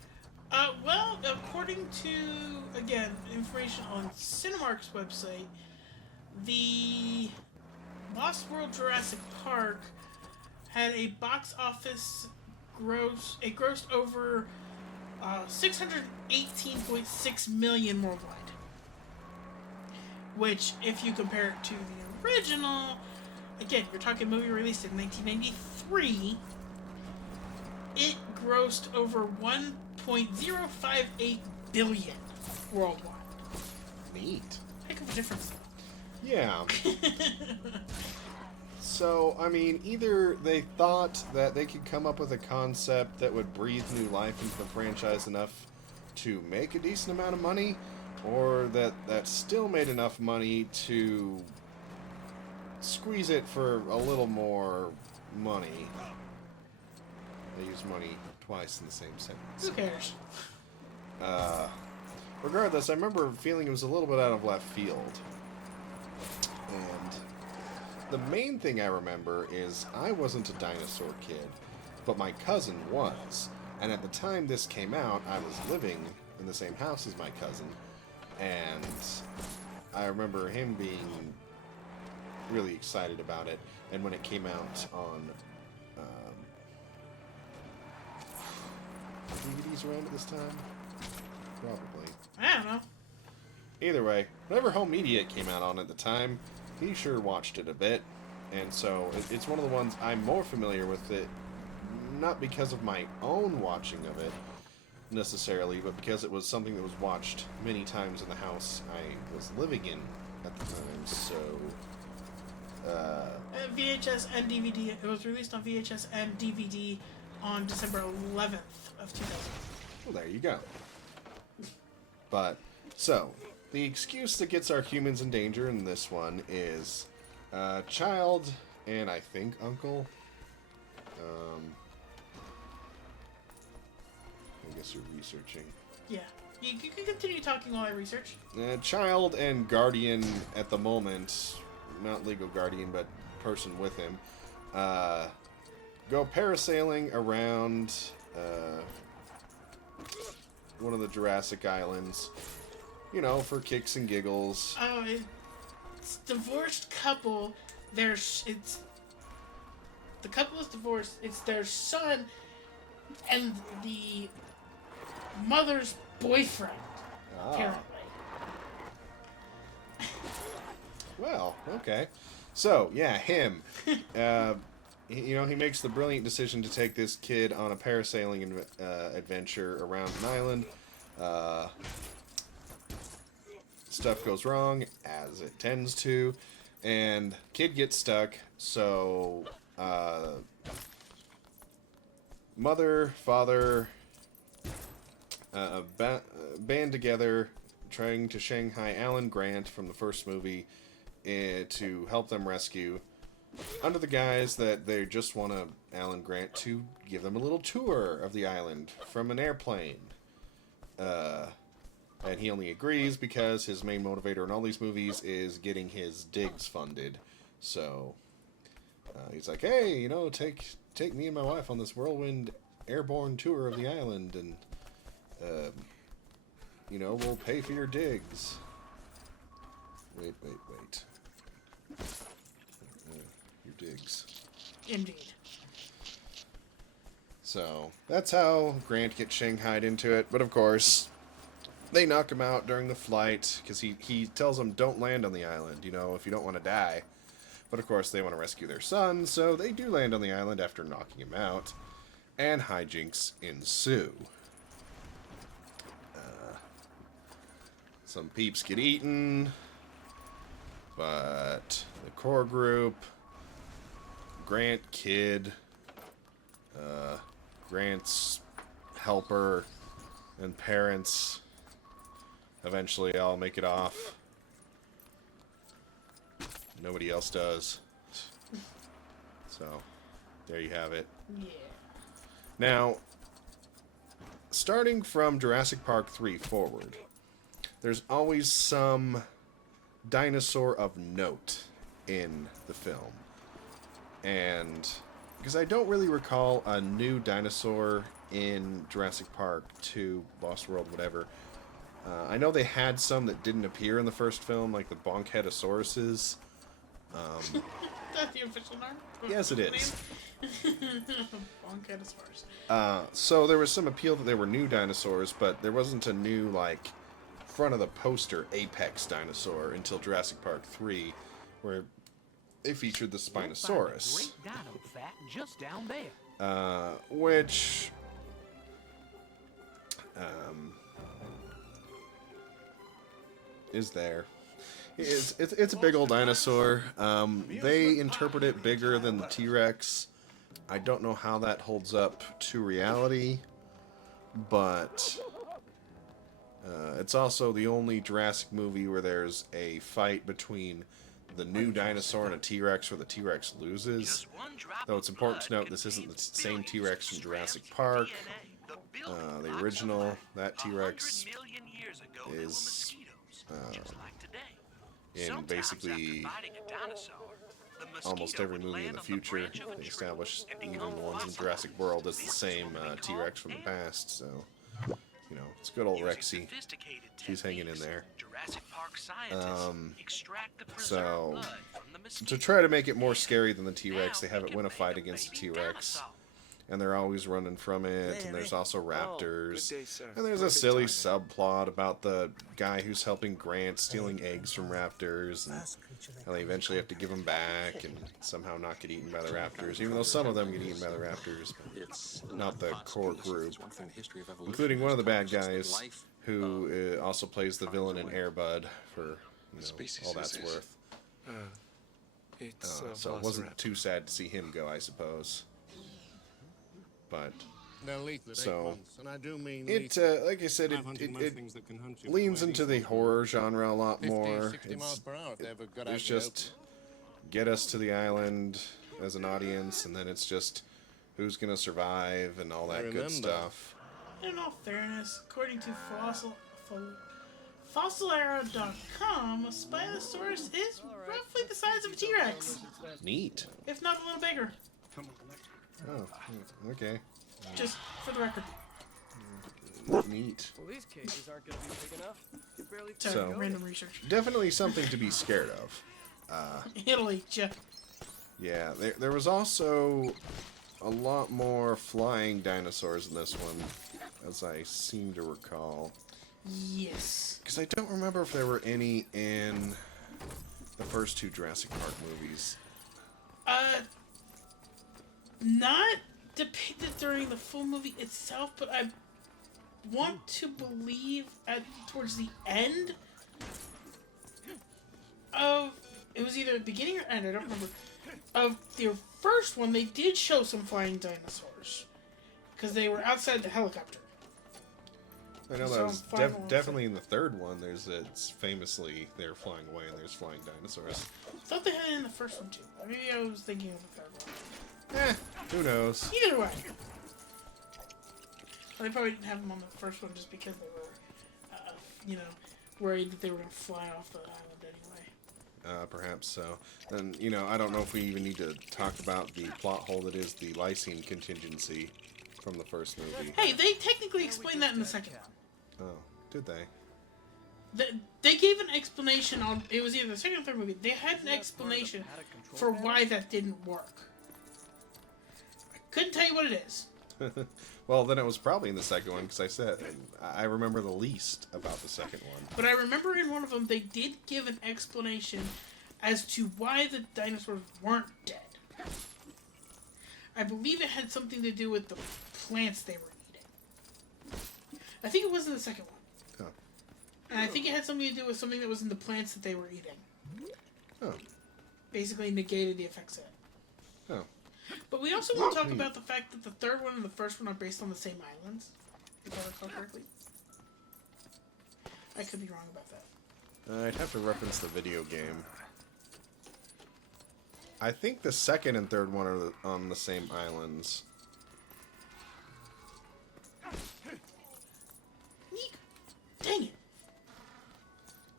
Well, according to, again, information on Cinemark's website, the Lost World Jurassic Park had a box office grossed over $618.6 million worldwide. Which, if you compare it to the original, again, you're talking movie released in 1993, it grossed over $1.058 billion worldwide. Neat. Heck of a difference. Yeah. So, I mean, either they thought that they could come up with a concept that would breathe new life into the franchise enough to make a decent amount of money, or that still made enough money to squeeze it for a little more money. They use money twice in the same sentence. Who cares? Regardless, I remember feeling it was a little bit out of left field. And the main thing I remember is I wasn't a dinosaur kid, but my cousin was. And at the time this came out, I was living in the same house as my cousin. And I remember him being really excited about it. And when it came out on DVDs around at this time? Probably. I don't know. Either way, whatever home media it came out on at the time, he sure watched it a bit. And so it's one of the ones I'm more familiar with it, not because of my own watching of it, necessarily, but because it was something that was watched many times in the house I was living in at the time, so... VHS and DVD. It was released on VHS and DVD on December 11th of 2000. Well, there you go. But, so, the excuse that gets our humans in danger in this one is child and I think uncle. I guess you're researching. Yeah. You can continue talking while I research. Child and guardian at the moment, not legal guardian, but person with him, go parasailing around one of the Jurassic Islands, you know, for kicks and giggles. Oh, it's divorced couple. The couple is divorced. It's their son and the mother's boyfriend, apparently. Well, okay. So, yeah, him. You know, he makes the brilliant decision to take this kid on a parasailing adventure around an island. Stuff goes wrong, as it tends to, and kid gets stuck, so mother, father band together trying to Shanghai Alan Grant from the first movie to help them rescue, under the guise that they just want Alan Grant to give them a little tour of the island from an airplane. And he only agrees because his main motivator in all these movies is getting his digs funded. So he's like, hey, you know, take me and my wife on this whirlwind airborne tour of the island, and you know, we'll pay for your digs. Wait. Your digs. Indeed. So, that's how Grant gets shanghaied into it. But of course, they knock him out during the flight, because he tells them, don't land on the island, you know, if you don't want to die. But of course, they want to rescue their son, so they do land on the island after knocking him out. And hijinks ensue. Some peeps get eaten, but the core group, Grant kid, Grant's helper, and parents eventually all make it off. Nobody else does. So, there you have it. Yeah. Now, starting from Jurassic Park 3 forward, there's always some dinosaur of note in the film. And because I don't really recall a new dinosaur in Jurassic Park 2, Lost World, whatever. I know they had some that didn't appear in the first film, like the Bonkedosauruses. That's the official name? Yes, it is. Bonkedosauruses. So there was some appeal that they were new dinosaurs, but there wasn't a new, like, front of the poster apex dinosaur until Jurassic Park 3, where they featured the Spinosaurus. Great dino fat just down there. Which is there. It's a big old dinosaur. They interpret it bigger than the T-Rex. I don't know how that holds up to reality, but it's also the only Jurassic movie where there's a fight between the new dinosaur and a T-Rex where the T-Rex loses. Though it's important to note this isn't the same T-Rex from Jurassic Park. The original, that T-Rex is in basically almost every movie in the future. They established even the ones in Jurassic World as the same T-Rex from the past, so, you know, it's good old Rexy. She's hanging in there. So, to try to make it more scary than the T-Rex, they have it win a fight against a T-Rex. And they're always running from it, and there's also raptors. And there's a silly subplot about the guy who's helping Grant stealing eggs from raptors, and how they eventually have to give them back and somehow not get eaten by the raptors, even though some of them get eaten by the raptors, but not the core group, including one of the bad guys who also plays the villain in Air Bud for, you know, all that's worth. So it wasn't too sad to see him go, I suppose. But They're lethal at 8 So, months, and I do mean it, lethal. like I said, I've hunted most it things that can hunt you leans before into the lethal. horror genre a lot 50, more. 60 miles per hour if they ever got out It's in the just get us to the island as an audience, and then it's just who's gonna survive and all that good stuff. In all fairness, according to Fossilara.com, a Spinosaurus is roughly the size of a T-Rex, Neat. if not a little bigger. Oh, okay. Just for the record. Neat. Well, these cages aren't going to be big enough. You barely So, random research. Definitely something to be scared of. Italy, Jeff. Yeah, there was also a lot more flying dinosaurs in this one, as I seem to recall. Yes. Because I don't remember if there were any in the first two Jurassic Park movies. Not depicted during the full movie itself, but I want to believe towards the end of, it was either the beginning or end, I don't remember, of their first one, they did show some flying dinosaurs. Because they were outside the helicopter. I know that was definitely in the third one. It's famously they're flying away and there's flying dinosaurs. I thought they had it in the first one too. Maybe I was thinking of the third one. Who knows? Either way. Well, they probably didn't have them on the first one just because they were, worried that they were going to fly off the island anyway. Perhaps so. And, I don't know if we even need to talk about the plot hole that is the lysine contingency from the first movie. Hey, they technically explained that in the second one. Oh, did they? They gave an explanation on, it was either the second or third movie, they had an explanation for why that didn't work. I couldn't tell you what it is. Well, then it was probably in the second one, because I remember the least about the second one. But I remember in one of them, they did give an explanation as to why the dinosaurs weren't dead. I believe it had something to do with the plants they were eating. I think it was in the second one. Oh. And I think it had something to do with something that was in the plants that they were eating. Oh. Basically negated the effects of it. Oh. But we also want to talk about the fact that the third one and the first one are based on the same islands. If I recall correctly. I could be wrong about that. I'd have to reference the video game. I think the second and third one are on the same islands. Dang it!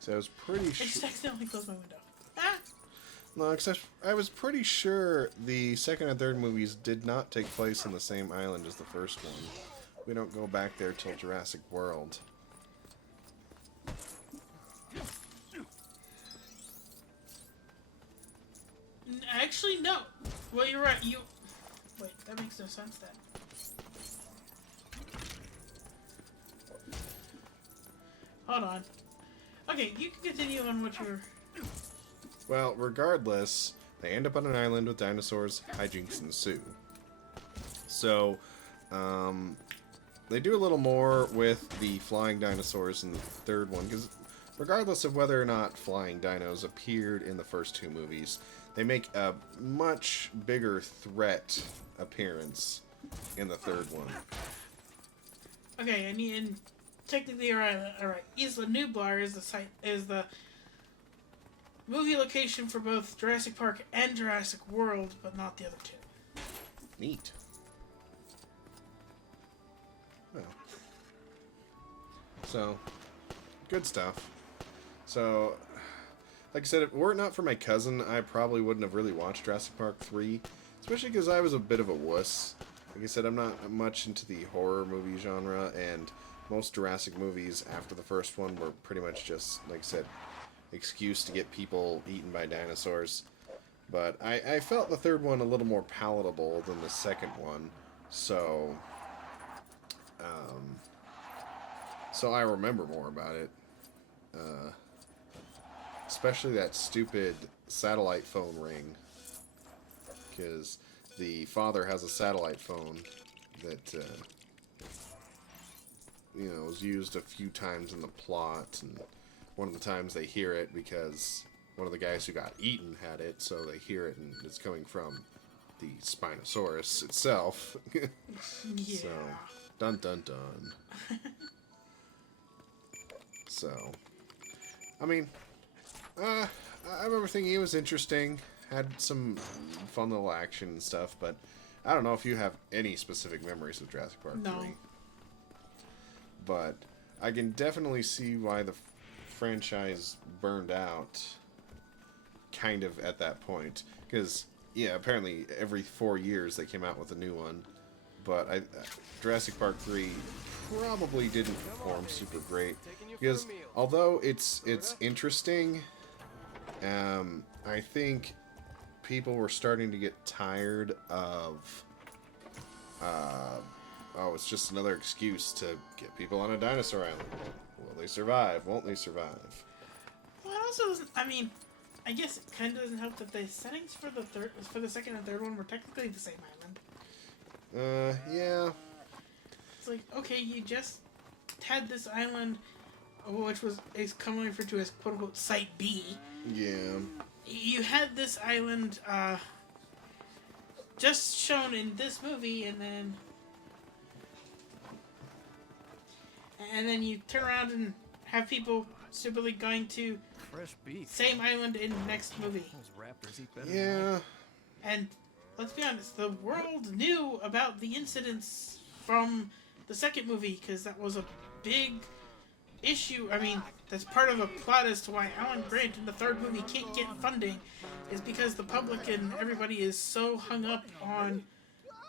So I was pretty I sure. just accidentally closed my window. Ah! No, except I was pretty sure the second and third movies did not take place on the same island as the first one. We don't go back there till Jurassic World. Actually, no. Well, you're right. Wait, that makes no sense then. Hold on. Okay, you can continue on what you were... Well, regardless, they end up on an island with dinosaurs, hijinks ensue. So, they do a little more with the flying dinosaurs in the third one, because regardless of whether or not flying dinos appeared in the first two movies, they make a much bigger threat appearance in the third one. Okay, and technically, alright. Isla Nublar is the movie location for both Jurassic Park and Jurassic World, but not the other two. Neat. Well. So, good stuff. So, like I said, if it were not for my cousin, I probably wouldn't have really watched Jurassic Park 3. Especially because I was a bit of a wuss. Like I said, I'm not much into the horror movie genre, and most Jurassic movies after the first one were pretty much just, like I said, excuse to get people eaten by dinosaurs. But I felt the third one a little more palatable than the second one, so I remember more about it. Especially that stupid satellite phone ring, because the father has a satellite phone that was used a few times in the plot, and one of the times they hear it because one of the guys who got eaten had it, so they hear it and it's coming from the Spinosaurus itself. Yeah. So, dun dun dun. So, I mean, I remember thinking it was interesting. Had some fun little action and stuff, but I don't know if you have any specific memories of Jurassic Park 3. No. But I can definitely see why the franchise burned out kind of at that point. Because, yeah, apparently every 4 years they came out with a new one. But Jurassic Park 3 probably didn't perform super great. Because although it's interesting, I think people were starting to get tired of it's just another excuse to get people on a dinosaur island. Will they survive? Won't they survive? Well, it also doesn't. I mean, I guess it kind of doesn't help that the settings for the second and third one were technically the same island. Yeah. It's like, okay, you just had this island, which is commonly referred to as quote unquote Site B. Yeah. You had this island just shown in this movie, and then you turn around and have people stupidly going to Fresh beef. same island in next movie. Those raptors eat better. Yeah. And let's be honest, the world knew about the incidents from the second movie because that was a big issue. I mean, that's part of the plot as to why Alan Grant in the third movie can't get funding, is because the public and everybody is so hung up on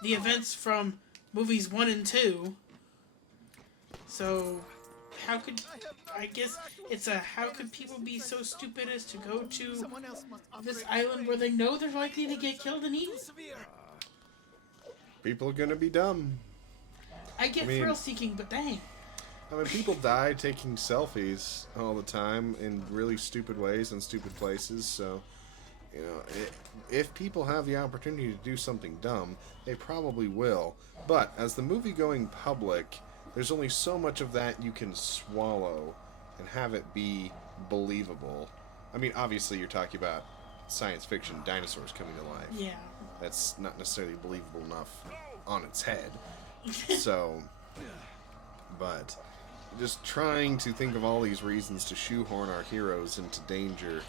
the events from movies 1 and 2. So, how could people be so stupid as to go to this island where they know they're likely to get killed and eaten? People are gonna be dumb. I get thrill seeking, but dang. I mean, people die taking selfies all the time in really stupid ways and stupid places, so, you know, if people have the opportunity to do something dumb, they probably will. But, as the movie-going public, there's only so much of that you can swallow and have it be believable. I mean, obviously you're talking about science fiction dinosaurs coming to life. Yeah. That's not necessarily believable enough on its head. So, but just trying to think of all these reasons to shoehorn our heroes into danger,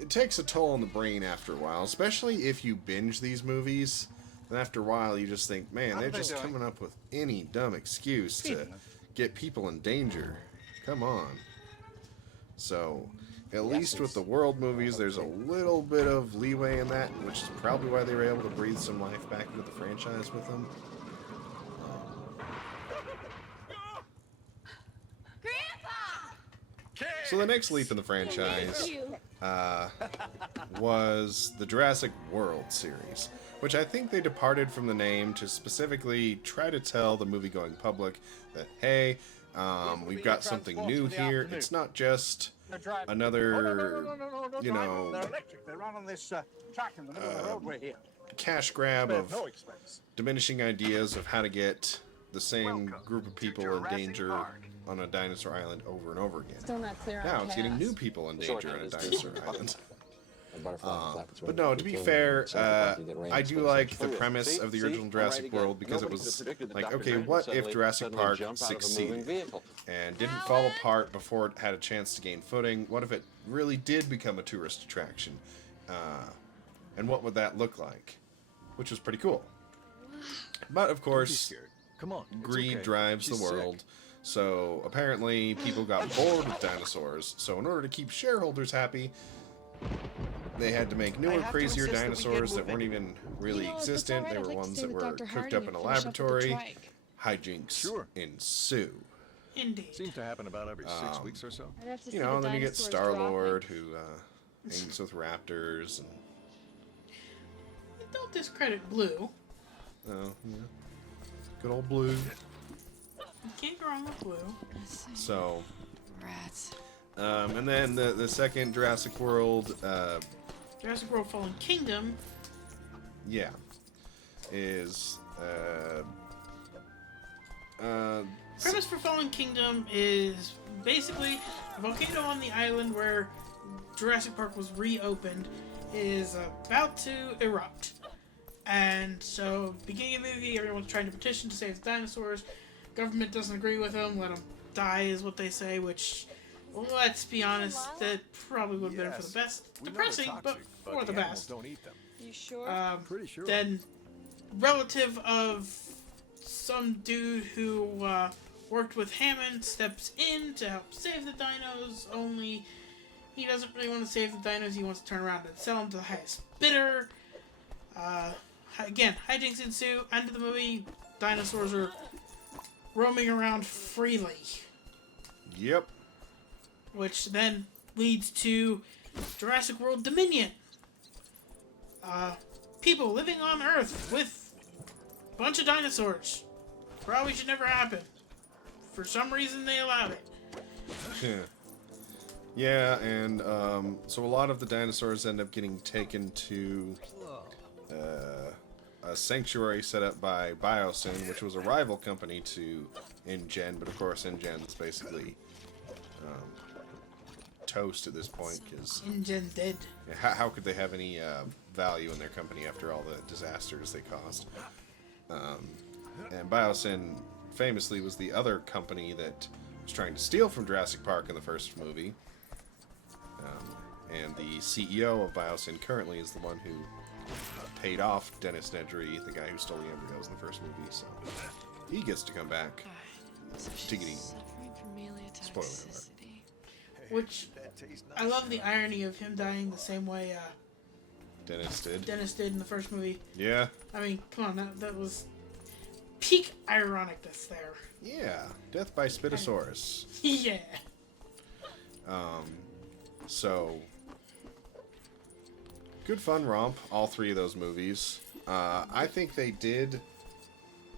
it takes a toll on the brain after a while, especially if you binge these movies. And after a while, you just think, man, they're just coming up with any dumb excuse to get people in danger. Come on. So, at least with the World movies, there's a little bit of leeway in that, which is probably why they were able to breathe some life back into the franchise with them. So the next leap in the franchise was the Jurassic World series, which I think they departed from the name to specifically try to tell the movie-going public that, hey, we've got something new here. It's not just another, you know, They're on this track in the middle of the roadway here. cash grab of diminishing ideas of how to get the same group of people in danger on a dinosaur island over and over again. Still not clear Now on it's getting chaos. new people in danger on a dinosaur island. But But no, to be fair, I do like the premise of the original Jurassic World because it was like, okay, what if Jurassic Park succeeded and didn't fall apart before it had a chance to gain footing? What if it really did become a tourist attraction? And what would that look like? Which was pretty cool. But of course, Come on, it's greed okay. drives the She's sick. world. So apparently people got bored with dinosaurs. So in order to keep shareholders happy, they had to make newer, crazier dinosaurs that weren't even really existent. They were ones that were cooked up in a laboratory. Hijinks ensue. Indeed. Seems to happen about every 6 weeks or so. You know, and then you get Star-Lord, who hangs with raptors. And Don't discredit Blue. oh, yeah. Good old Blue. You can't go wrong with Blue. So, Rats. and then the second Jurassic World, Jurassic World Fallen Kingdom. yeah, is Premise for Fallen Kingdom is basically a volcano on the island where Jurassic Park was reopened, is about to erupt. And so, beginning of the movie, everyone's trying to petition to save the dinosaurs. Government doesn't agree with them. Let them die is what they say, which, let's be honest, that probably would have been for the best. Depressing, but for the best. Don't eat them. You sure? Pretty sure. Then, relative of some dude who worked with Hammond steps in to help save the dinos, only he doesn't really want to save the dinos. He wants to turn around and sell them to the highest bidder. Again, hijinks ensue. End of the movie, dinosaurs are roaming around freely. Yep. Which then leads to Jurassic World Dominion. People living on Earth with a bunch of dinosaurs. Probably should never happen. For some reason they allowed it. Yeah, and so a lot of the dinosaurs end up getting taken to a sanctuary set up by Biosyn, which was a rival company to InGen, but of course InGen's basically toast at this point, because InGen's dead. how could they have any value in their company after all the disasters they caused? And Biosyn famously was the other company that was trying to steal from Jurassic Park in the first movie. And the CEO of Biosyn currently is the one who paid off Dennis Nedry, the guy who stole the embryos in the first movie, so he gets to come back. Tiggity. Spoiler alert. Which, I love the irony of him dying the same way Dennis did. Dennis did in the first movie. Yeah. I mean, come on, that was peak ironicness there. Yeah. Death by Spinosaurus. Yeah. So, good fun romp, all three of those movies. I think they did,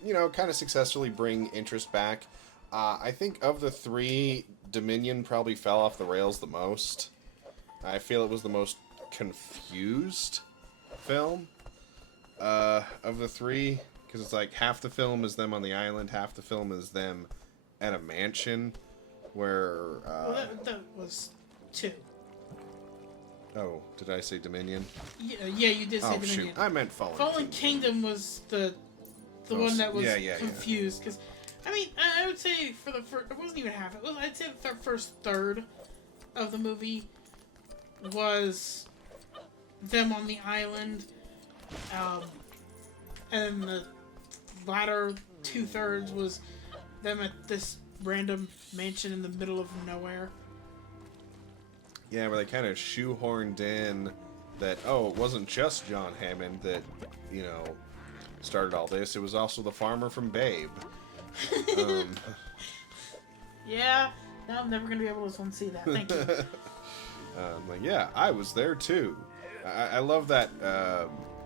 kind of successfully bring interest back. I think of the three, Dominion probably fell off the rails the most. I feel it was the most confused film of the three, because it's like half the film is them on the island, half the film is them at a mansion where... well, that was 2. Oh, did I say Dominion? Yeah, you did say Dominion. Shoot. I meant Fallen Fallen Kingdom was the one that was confused. Because, I mean, I would say for the first... It wasn't even half. I'd say the first third of the movie was them on the island. And the latter 2/3 was them at this random mansion in the middle of nowhere. Yeah, where they kind of shoehorned in that, it wasn't just John Hammond that, started all this. It was also the farmer from Babe. Yeah, now I'm never going to be able to unsee that. Thank you. Yeah, I was there too. I love that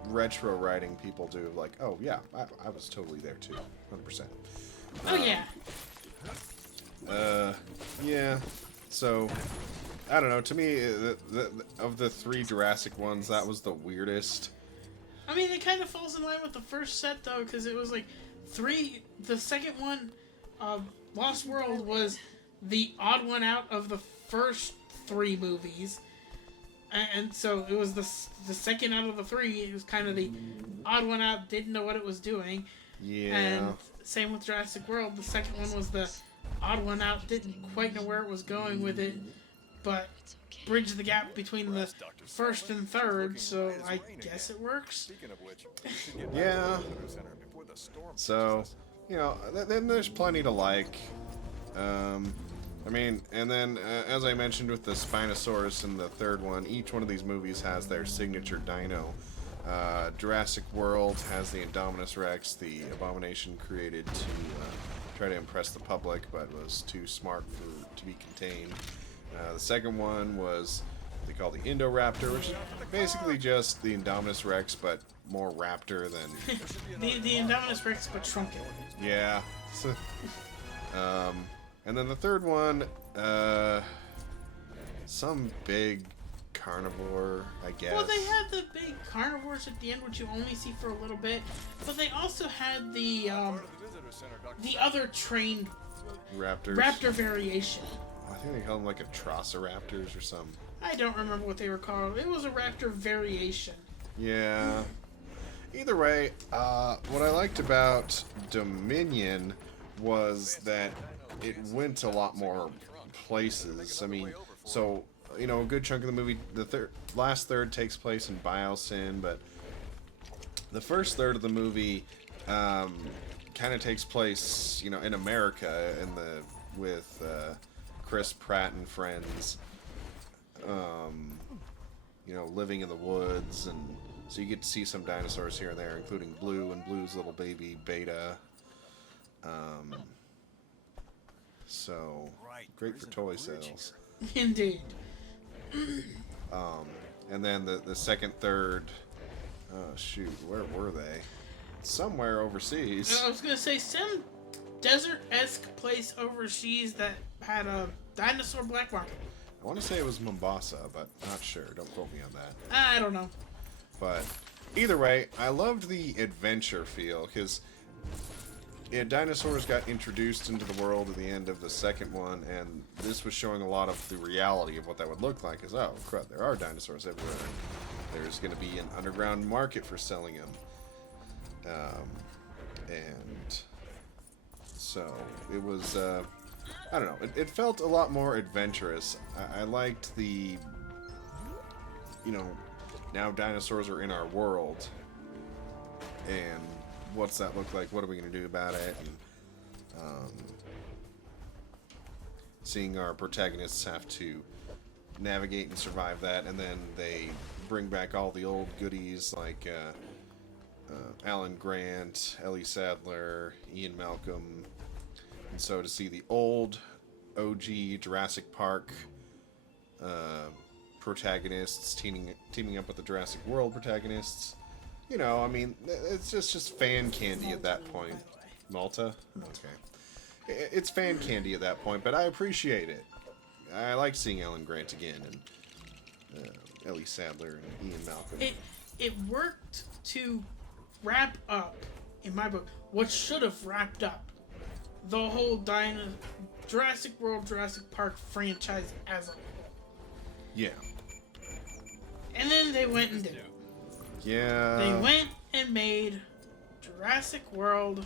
retro writing people do. Like, oh yeah, I was totally there too. 100%. Oh yeah. Yeah, so... I don't know. To me, of the three Jurassic ones, that was the weirdest. I mean, it kind of falls in line with the first set, though, because it was like 3... The second one, Lost World, was the odd one out of the first 3 movies. And so it was the second out of the 3. It was kind of the odd one out, didn't know what it was doing. Yeah. And same with Jurassic World. The second one was the odd one out, didn't quite know where it was going with it. But bridge the gap between the first and third, so I guess it works. Yeah. So, then there's plenty to like. I mean, and then, as I mentioned with the Spinosaurus and the third one, each one of these movies has their signature dino. Jurassic World has the Indominus Rex, the abomination created to try to impress the public, but was too smart to be contained. The second one was what they call the Indoraptor, which is basically just the Indominus Rex, but more raptor than... the Indominus Rex, but shrunken. Yeah. And then the third one, some big carnivore, I guess. Well, they had the big carnivores at the end, which you only see for a little bit, but they also had the other trained raptor variation. I think they call them like Atrociraptors or some I don't remember what they were called. It was a raptor variation. Yeah. Either way, what I liked about Dominion was that it went to a lot more places. I mean, so, you know, a good chunk of the movie, the last third takes place in Biosyn, but the first third of the movie kind of takes place, you know, in America with Chris Pratt and friends, you know, living in the woods, and so you get to see some dinosaurs here and there, including Blue and Blue's little baby Beta. So great for toy sales. Indeed. And then the second, third, oh shoot, where were they? Somewhere overseas. I was gonna say some desert-esque place overseas that had a dinosaur black market. I want to say it was Mombasa, but not sure. Don't quote me on that. I don't know. But either way, I loved the adventure feel, because dinosaurs got introduced into the world at the end of the second one, and this was showing a lot of the reality of what that would look like. Is, oh crap, there are dinosaurs everywhere. There's going to be an underground market for selling them. And so it was, I don't know, it felt a lot more adventurous. I liked the, you know, now dinosaurs are in our world, and what's that look like? What are we going to do about it? And seeing our protagonists have to navigate and survive that, and then they bring back all the old goodies like Alan Grant, Ellie Sadler, Ian Malcolm, and so to see the old OG Jurassic Park protagonists teaming up with the Jurassic World protagonists, you know, I mean, it's just fan candy at that point. Malta? Okay. It's fan candy at that point, but I appreciate it. I like seeing Alan Grant again, and Ellie Sadler and Ian Malcolm. It worked to wrap up, in my book, what should have wrapped up the whole Jurassic World, Jurassic Park franchise as a whole. Yeah. And then they went and did it. Yeah. They went and made Jurassic World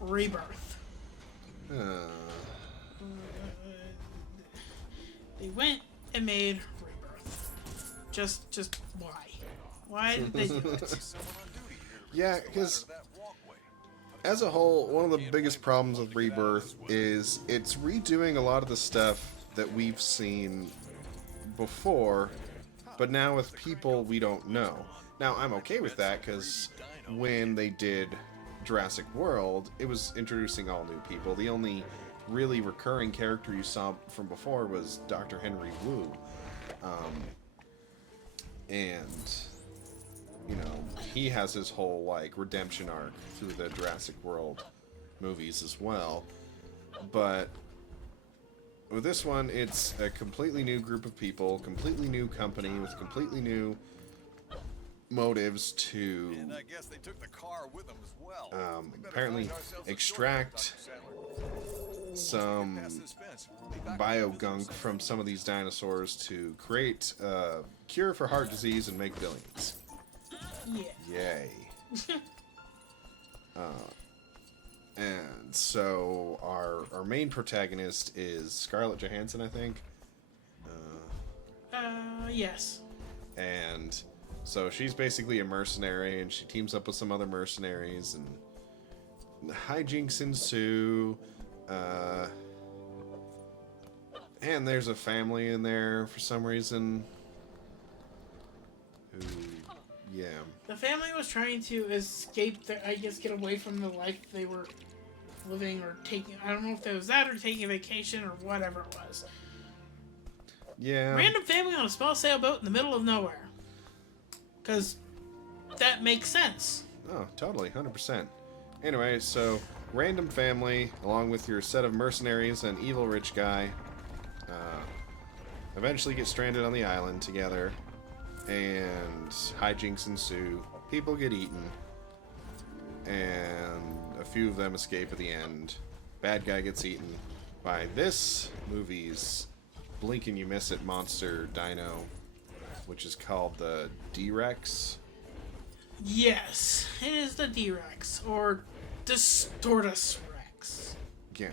Rebirth. They went and made Rebirth. Just why? Why did they do it? Yeah, because as a whole, one of the biggest problems with Rebirth is it's redoing a lot of the stuff that we've seen before, but now with people we don't know. Now, I'm okay with that, because when they did Jurassic World, it was introducing all new people. The only really recurring character you saw from before was Dr. Henry Wu. And, you know, he has his whole, like, redemption arc through the Jurassic World movies as well. But with this one, it's a completely new group of people, completely new company with completely new motives to And I guess they took the car with them as well. apparently extract some bio gunk from some of these dinosaurs to create a cure for heart disease and make billions. Yeah. Yay. And so our main protagonist is Scarlett Johansson, I think. Yes. And so she's basically a mercenary, and she teams up with some other mercenaries, and hijinks ensue. And there's a family in there for some reason. Who, yeah. The family was trying to escape, get away from the life they were living or taking. I don't know if it was that or taking a vacation or whatever it was. Yeah. Random family on a small sailboat in the middle of nowhere. Because that makes sense. Oh, totally, 100%. Anyway, so random family, along with your set of mercenaries and evil rich guy, eventually get stranded on the island together, and hijinks ensue. People get eaten, and a few of them escape at the end. Bad guy gets eaten by this movie's blink and you miss it monster dino, which is called the D-Rex. Yes, it is the D-Rex, or Distortus Rex. Yeah.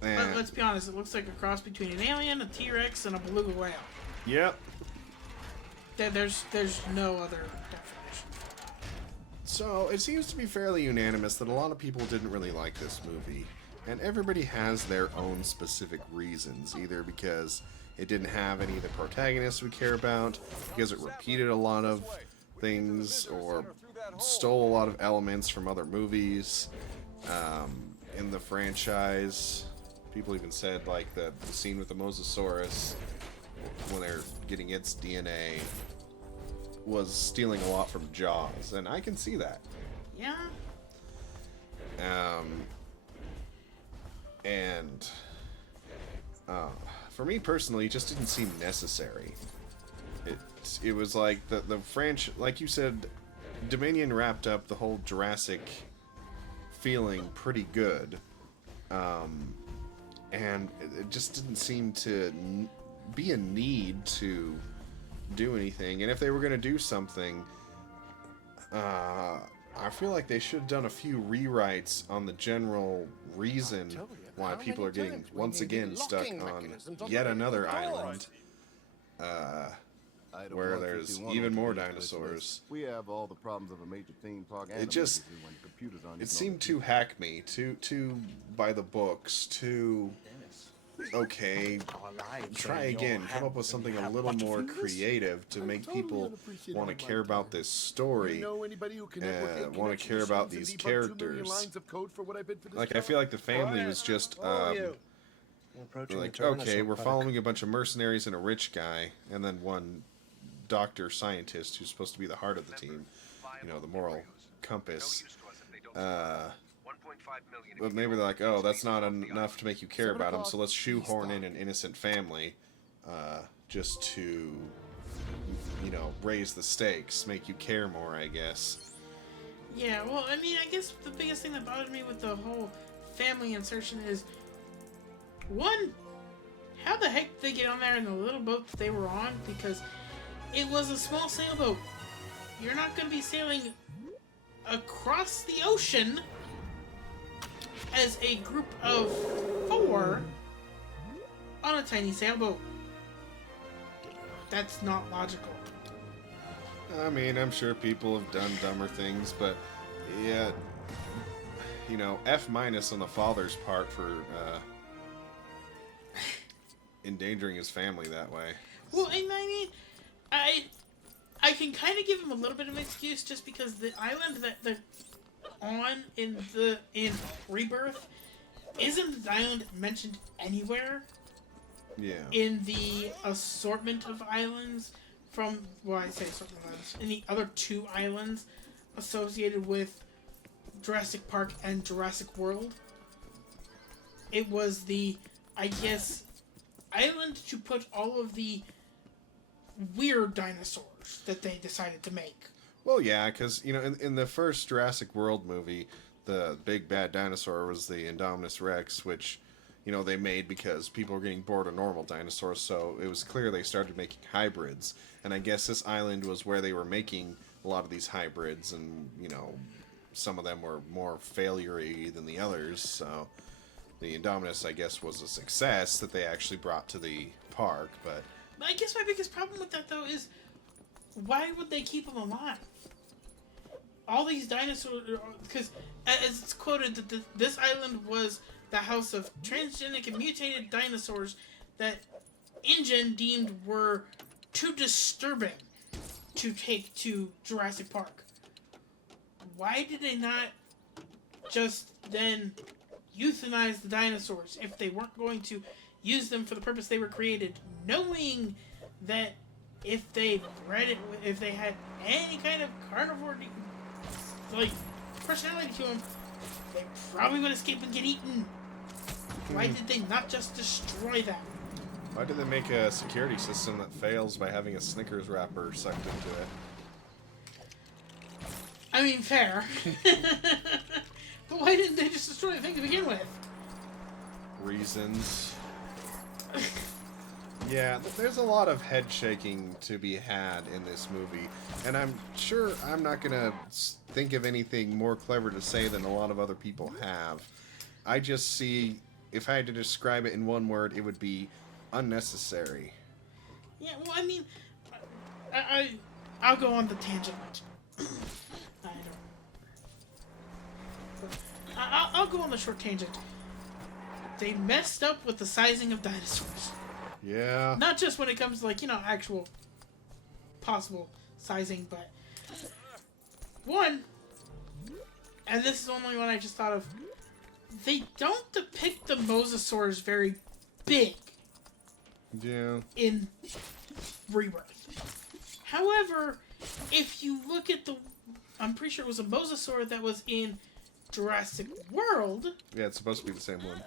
But And, let's be honest, it looks like a cross between an alien, a T-Rex, and a beluga whale. yep. There's no other definition. So, it seems to be fairly unanimous that a lot of people didn't really like this movie. And everybody has their own specific reasons, either because it didn't have any of the protagonists we care about, because it repeated a lot of things, or stole a lot of elements from other movies in the franchise. People even said, like, the scene with the Mosasaurus, when they're getting its DNA, was stealing a lot from Jaws, and I can see that. Yeah. And for me personally, it just didn't seem necessary. It was like the franchise, like you said, Dominion wrapped up the whole Jurassic feeling pretty good, and it just didn't seem to be a need to do anything. And if they were going to do something, I feel like they should have done a few rewrites on the general reason why people are getting once again stuck on yet another island where there's even more dinosaurs. We have all the problems of a major theme park. It just, it seemed too hack me, too by the books, too okay, try again, come up with something a little more creative to make people want to care about this story, want to care about these characters. Like, I feel like the family was just like, okay, we're following a bunch of mercenaries and a rich guy, and then one doctor scientist who's supposed to be the heart of the team, you know, the moral compass. But maybe they're like, oh, that's not enough to make you care about him, so let's shoehorn in an innocent family just to, you know, raise the stakes, make you care more, I guess. Yeah, well, I mean, I guess the biggest thing that bothered me with the whole family insertion is, one, how the heck did they get on there in the little boat that they were on? Because it was a small sailboat. You're not going to be sailing across the ocean as a group of 4 on a tiny sailboat. That's not logical. I mean, I'm sure people have done dumber things, but yeah, you know, F- on the father's part for endangering his family that way. Well, and I mean, I can kind of give him a little bit of an excuse just because the island that they're on in Rebirth isn't the island mentioned anywhere. Yeah. In the assortment of islands from, well, I say assortment of islands, in the other 2 islands associated with Jurassic Park and Jurassic World. It was the, I guess, island to put all of the weird dinosaurs that they decided to make. Well, yeah, because, you know, in the first Jurassic World movie, the big bad dinosaur was the Indominus Rex, which, you know, they made because people were getting bored of normal dinosaurs, so it was clear they started making hybrids. And I guess this island was where they were making a lot of these hybrids, and, you know, some of them were more failure-y than the others, so the Indominus, I guess, was a success that they actually brought to the park, but I guess my biggest problem with that, though, is why would they keep them alive? All these dinosaurs, because as it's quoted, that this island was the house of transgenic and mutated dinosaurs that InGen deemed were too disturbing to take to Jurassic Park. Why did they not just then euthanize the dinosaurs if they weren't going to use them for the purpose they were created, knowing that if they bred it, if they had any kind of carnivore like personality to them, they probably would escape and get eaten. Why did they not just destroy them? why did they make a security system that fails by having a Snickers wrapper sucked into it? I mean, fair. But why didn't they just destroy the thing to begin with? Reasons. Yeah, there's a lot of head shaking to be had in this movie, and I'm sure I'm not gonna think of anything more clever to say than a lot of other people have. I just see, if I had to describe it in one word, it would be unnecessary. Yeah, well, I mean, I'll go on the tangent. I don't. I'll go on the short tangent. They messed up with the sizing of dinosaurs. Yeah. Not just when it comes to, like, actual possible sizing, but one, and this is the only one I just thought of, they don't depict the mosasaurs very big. Yeah. In Rebirth. However, if you look at I'm pretty sure it was a mosasaur that was in Jurassic World. Yeah, it's supposed to be the same one.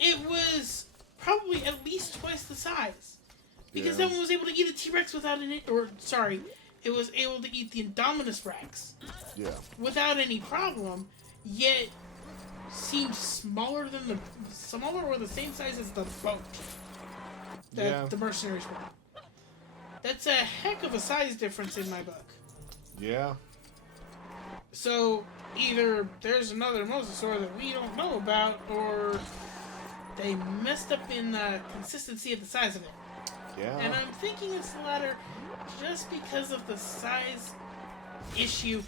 It was probably at least twice the size. Because Yeah. that one was able to eat a T-Rex without any... it was able to eat the Indominus Rex. Yeah. Without any problem, yet seemed smaller or the same size as the boat that the mercenaries were. That's a heck of a size difference in my book. Yeah. So, either there's another mosasaur that we don't know about, or they messed up in the consistency of the size of it. Yeah. And I'm thinking it's the latter just because of the size issue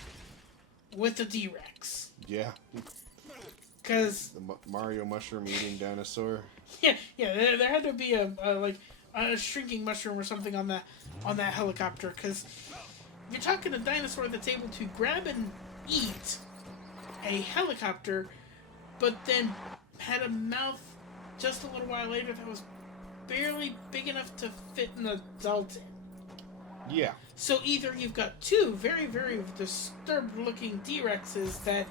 with the D-Rex. Yeah. Because... The Mario mushroom eating dinosaur. Yeah, there had to be a shrinking mushroom or something on that helicopter, because you're talking a dinosaur that's able to grab and eat a helicopter, but then had a mouth just a little while later that was barely big enough to fit an adult in. Yeah. So either you've got two very, very disturbed-looking T-Rexes that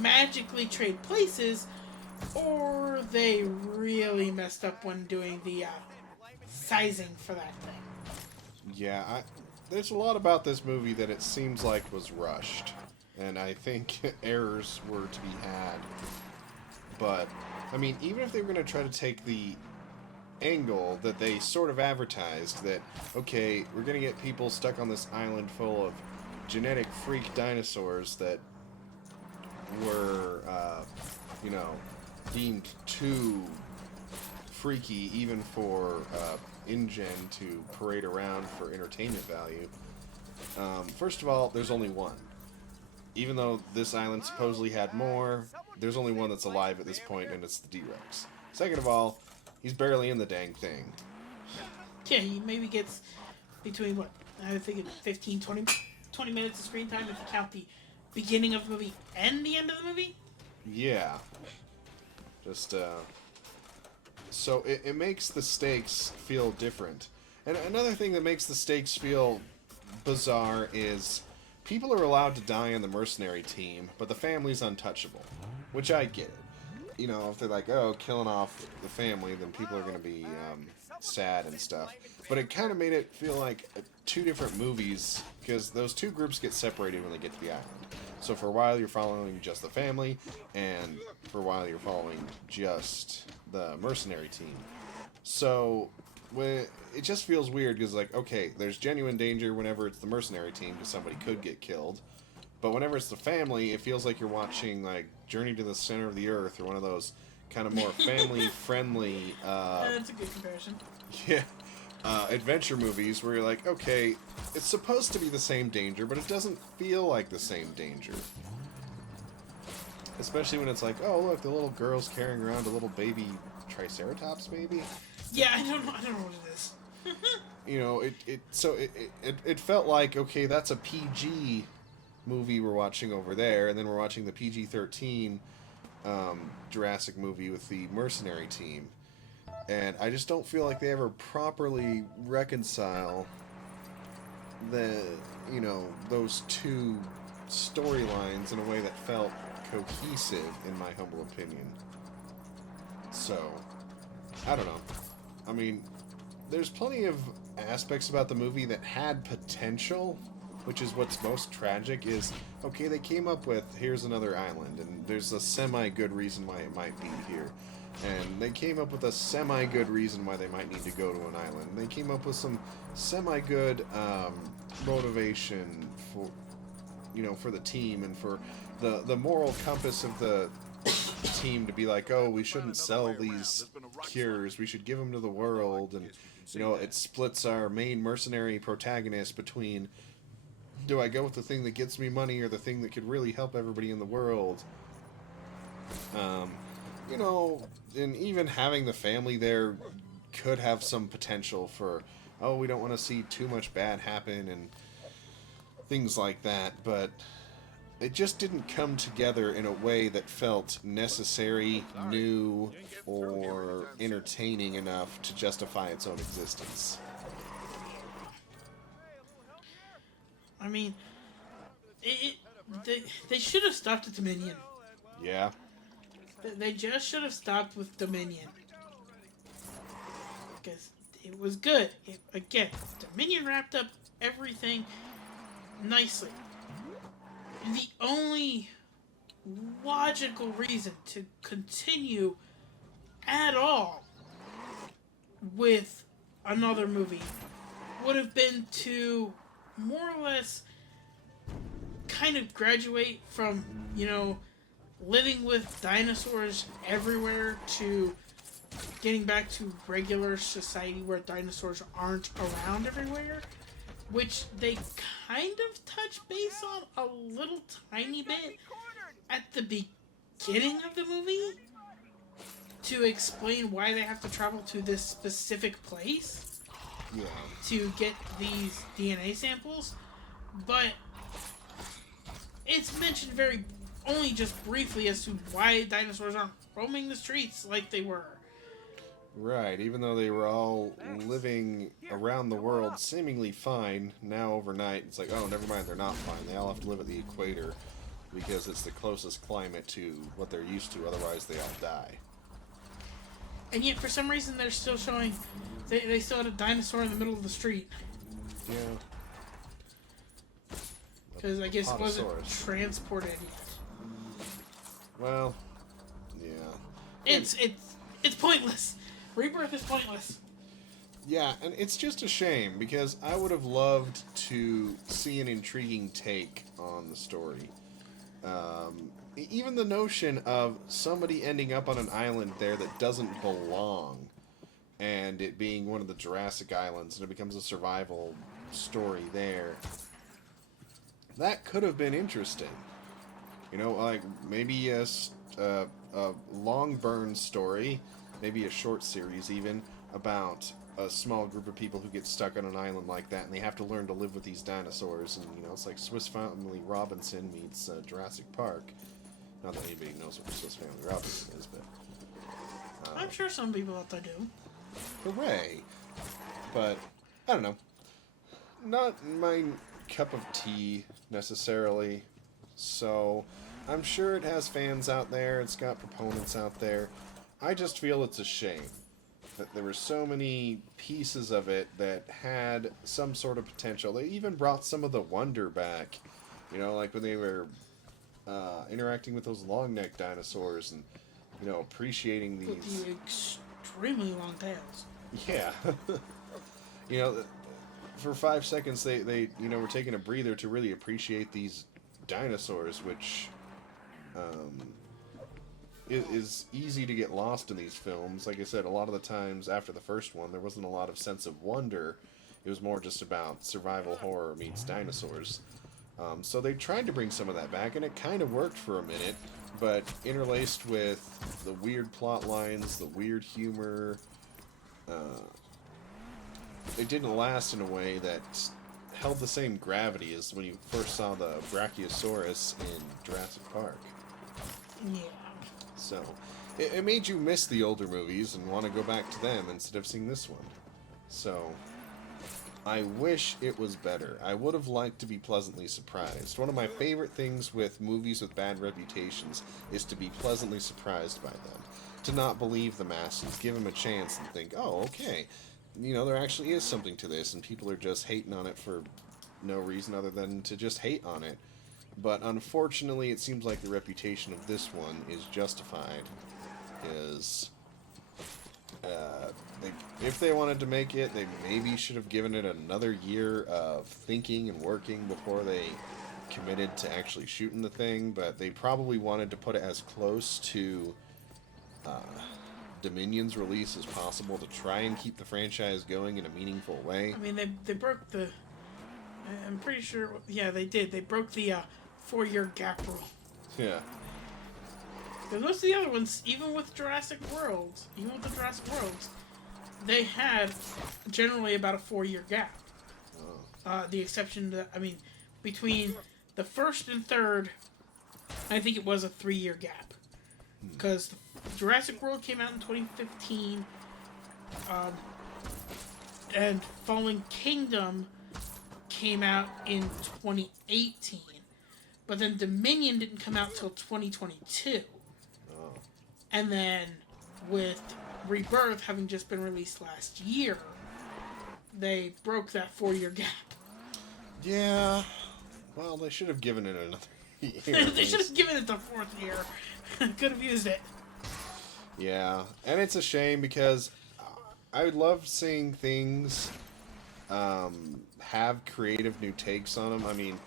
magically trade places, or they really messed up when doing the sizing for that thing. Yeah, there's a lot about this movie that it seems like was rushed, and I think errors were to be had. But, I mean, even if they were going to try to take the angle that they sort of advertised, that, okay, we're going to get people stuck on this island full of genetic freak dinosaurs that were, deemed too freaky even for InGen to parade around for entertainment value. First of all, there's only one. Even though this island supposedly had more, there's only one that's alive at this point, and it's the D-Rex. Second of all, he's barely in the dang thing. Yeah, he maybe gets between, I think 15, 20 minutes of screen time if you count the beginning of the movie and the end of the movie? Yeah. Just, so it makes the stakes feel different. And another thing that makes the stakes feel bizarre is people are allowed to die on the mercenary team, but the family's untouchable. Which I get it. You know, if they're like, oh, killing off the family, then people are going to be sad and stuff. But it kind of made it feel like two different movies, because those two groups get separated when they get to the island. So for a while you're following just the family, and for a while you're following just the mercenary team. So it just feels weird, because like, okay, there's genuine danger whenever it's the mercenary team, because somebody could get killed. But whenever it's the family, it feels like you're watching like Journey to the Center of the Earth, or one of those kind of more family-friendly... that's a good comparison. Yeah. Adventure movies where you're like, okay, it's supposed to be the same danger, but it doesn't feel like the same danger. Especially when it's like, oh, look, the little girl's carrying around a little baby Triceratops, maybe? Yeah, I don't know what it is. You know, it felt like, okay, that's a PG movie we're watching over there, and then we're watching the PG-13 Jurassic movie with the mercenary team. And I just don't feel like they ever properly reconcile those two storylines in a way that felt cohesive, in my humble opinion. So, I don't know. I mean, there's plenty of aspects about the movie that had potential, which is what's most tragic, is, okay, they came up with, here's another island, and there's a semi-good reason why it might be here. And they came up with a semi-good reason why they might need to go to an island. They came up with some semi-good motivation for, for the team and for the moral compass of the team to be like, oh, we shouldn't sell these cures. We should give them to the world. And, it splits our main mercenary protagonist between, do I go with the thing that gets me money or the thing that could really help everybody in the world? And even having the family there could have some potential for, oh, we don't want to see too much bad happen and things like that, but it just didn't come together in a way that felt necessary, new, or entertaining enough to justify its own existence. I mean, they should have stopped at Dominion. Yeah. They just should have stopped with Dominion. Because it was good. Again, Dominion wrapped up everything nicely. The only logical reason to continue at all with another movie would have been to more or less kind of graduate from, living with dinosaurs everywhere to getting back to regular society where dinosaurs aren't around everywhere, which they kind of touch base on a little tiny bit at the beginning of the movie to explain why they have to travel to this specific place to get these DNA samples, but it's mentioned only just briefly as to why dinosaurs aren't roaming the streets like they were. Right, even though they were all living around the world seemingly fine, now overnight it's like, oh, never mind, they're not fine. They all have to live at the equator because it's the closest climate to what they're used to, otherwise they all die. And yet, for some reason, they're still showing... They still had a dinosaur in the middle of the street. Yeah. Because I guess it wasn't transported yet. Well, yeah. It's pointless. Rebirth is pointless. Yeah, and it's just a shame, because I would have loved to see an intriguing take on the story. Even the notion of somebody ending up on an island there that doesn't belong, and it being one of the Jurassic Islands, and it becomes a survival story there. That could have been interesting. Like maybe a long burn story, maybe a short series even, about a small group of people who get stuck on an island like that, and they have to learn to live with these dinosaurs, and it's like Swiss Family Robinson meets Jurassic Park. Not that anybody knows what Swiss Family Robinson is, but I'm sure some people out there do. Hooray! But I don't know. Not my cup of tea necessarily. So I'm sure it has fans out there. It's got proponents out there. I just feel it's a shame that there were so many pieces of it that had some sort of potential. They even brought some of the wonder back. Like when they were interacting with those long-necked dinosaurs and, appreciating these... With the extremely long tails. Yeah. For 5 seconds they were taking a breather to really appreciate these dinosaurs, which is easy to get lost in these films. Like I said, a lot of the times after the first one, there wasn't a lot of sense of wonder. It was more just about survival horror meets dinosaurs. So they tried to bring some of that back, and it kind of worked for a minute, but interlaced with the weird plot lines, the weird humor, it didn't last in a way that held the same gravity as when you first saw the Brachiosaurus in Jurassic Park. Yeah. So, it made you miss the older movies and want to go back to them instead of seeing this one. So, I wish it was better. I would have liked to be pleasantly surprised. One of my favorite things with movies with bad reputations is to be pleasantly surprised by them. To not believe the masses, give them a chance and think, oh, okay, there actually is something to this, and people are just hating on it for no reason other than to just hate on it. But unfortunately, it seems like the reputation of this one is justified, is If they wanted to make it, they maybe should have given it another year of thinking and working before they committed to actually shooting the thing, but they probably wanted to put it as close to Dominion's release as possible to try and keep the franchise going in a meaningful way. I mean, they broke the... I'm pretty sure... Yeah, they did. They broke the 4-year gap rule. Yeah. But most of the other ones, even with the Jurassic World, they had generally about a 4-year gap. The exception that, I mean, between the first and third, I think it was a 3-year gap. Because Jurassic World came out in 2015, and Fallen Kingdom came out in 2018. But then Dominion didn't come out till 2022. And then with Rebirth having just been released last year, they broke that 4-year gap. Yeah. Well, they should have given it another year. They should have given it the 4th year. Could have used it. Yeah. And it's a shame because I would love seeing things have creative new takes on them. I mean,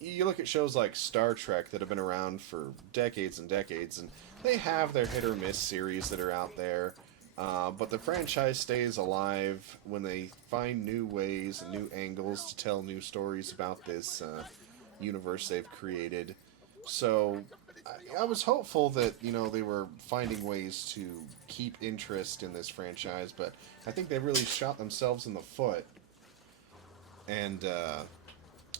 you look at shows like Star Trek that have been around for decades and decades, and they have their hit or miss series that are out there, but the franchise stays alive when they find new ways and new angles to tell new stories about this universe they've created. So I was hopeful that, you know, they were finding ways to keep interest in this franchise, but I think they really shot themselves in the foot, and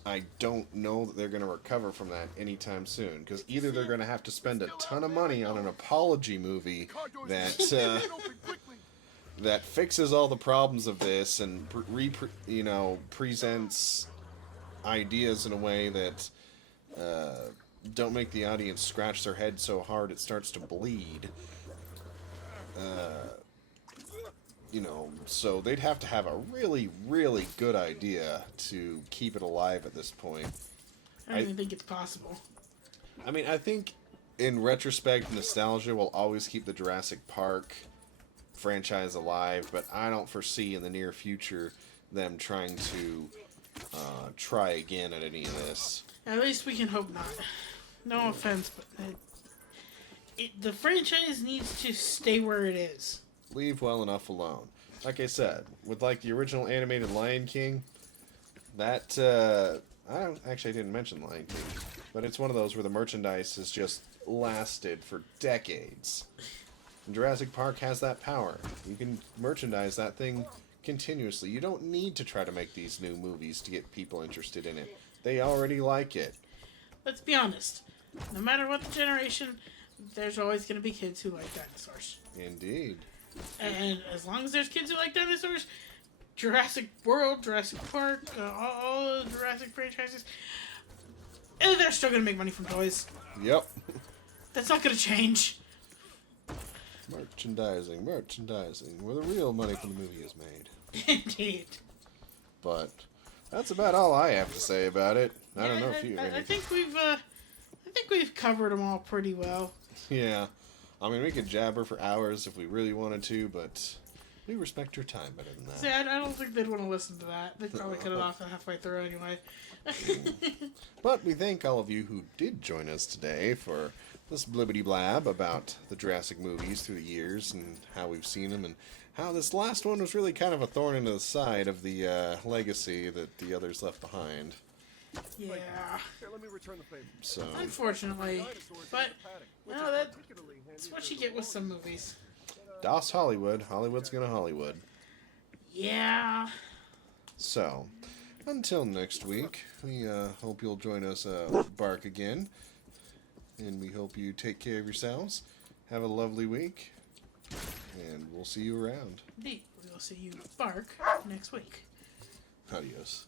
I don't know that they're going to recover from that anytime soon, because either they're going to have to spend a ton of money on an apology movie that that fixes all the problems of this and presents ideas in a way that don't make the audience scratch their head so hard it starts to bleed. So they'd have to have a really, really good idea to keep it alive at this point. I don't even think it's possible. I mean, I think in retrospect, nostalgia will always keep the Jurassic Park franchise alive, but I don't foresee in the near future them trying to try again at any of this. At least we can hope not. No offense, but the franchise needs to stay where it is. Leave well enough alone. Like I said, with like the original animated Lion King, that I didn't mention Lion King, but it's one of those where the merchandise has just lasted for decades. And Jurassic Park has that power. You can merchandise that thing continuously. You don't need to try to make these new movies to get people interested in it. They already like it. Let's be honest. No matter what the generation, there's always going to be kids who like dinosaurs. Indeed. And as long as there's kids who like dinosaurs, Jurassic World, Jurassic Park, all the Jurassic franchises, they're still going to make money from toys. Yep. That's not going to change. Merchandising, where the real money from the movie is made. Indeed. But that's about all I have to say about it. I don't know if you. I think we've covered them all pretty well. Yeah, I mean we could jabber for hours if we really wanted to, but we respect your time better than that. See, I don't think they'd want to listen to that. They'd probably cut it off halfway through anyway. But we thank all of you who did join us today for this blibbity blab about the Jurassic movies through the years and how we've seen them and how this last one was really kind of a thorn in the side of the legacy that the others left behind. Yeah. Here, let me return the favor. So, Unfortunately. But, that's what you get with some movies. Das Hollywood. Hollywood's gonna Hollywood. Yeah. So, until next week, we hope you'll join us Bark again. And we hope you take care of yourselves. Have a lovely week. And we'll see you around. Indeed. We'll see you Bark next week. Adios.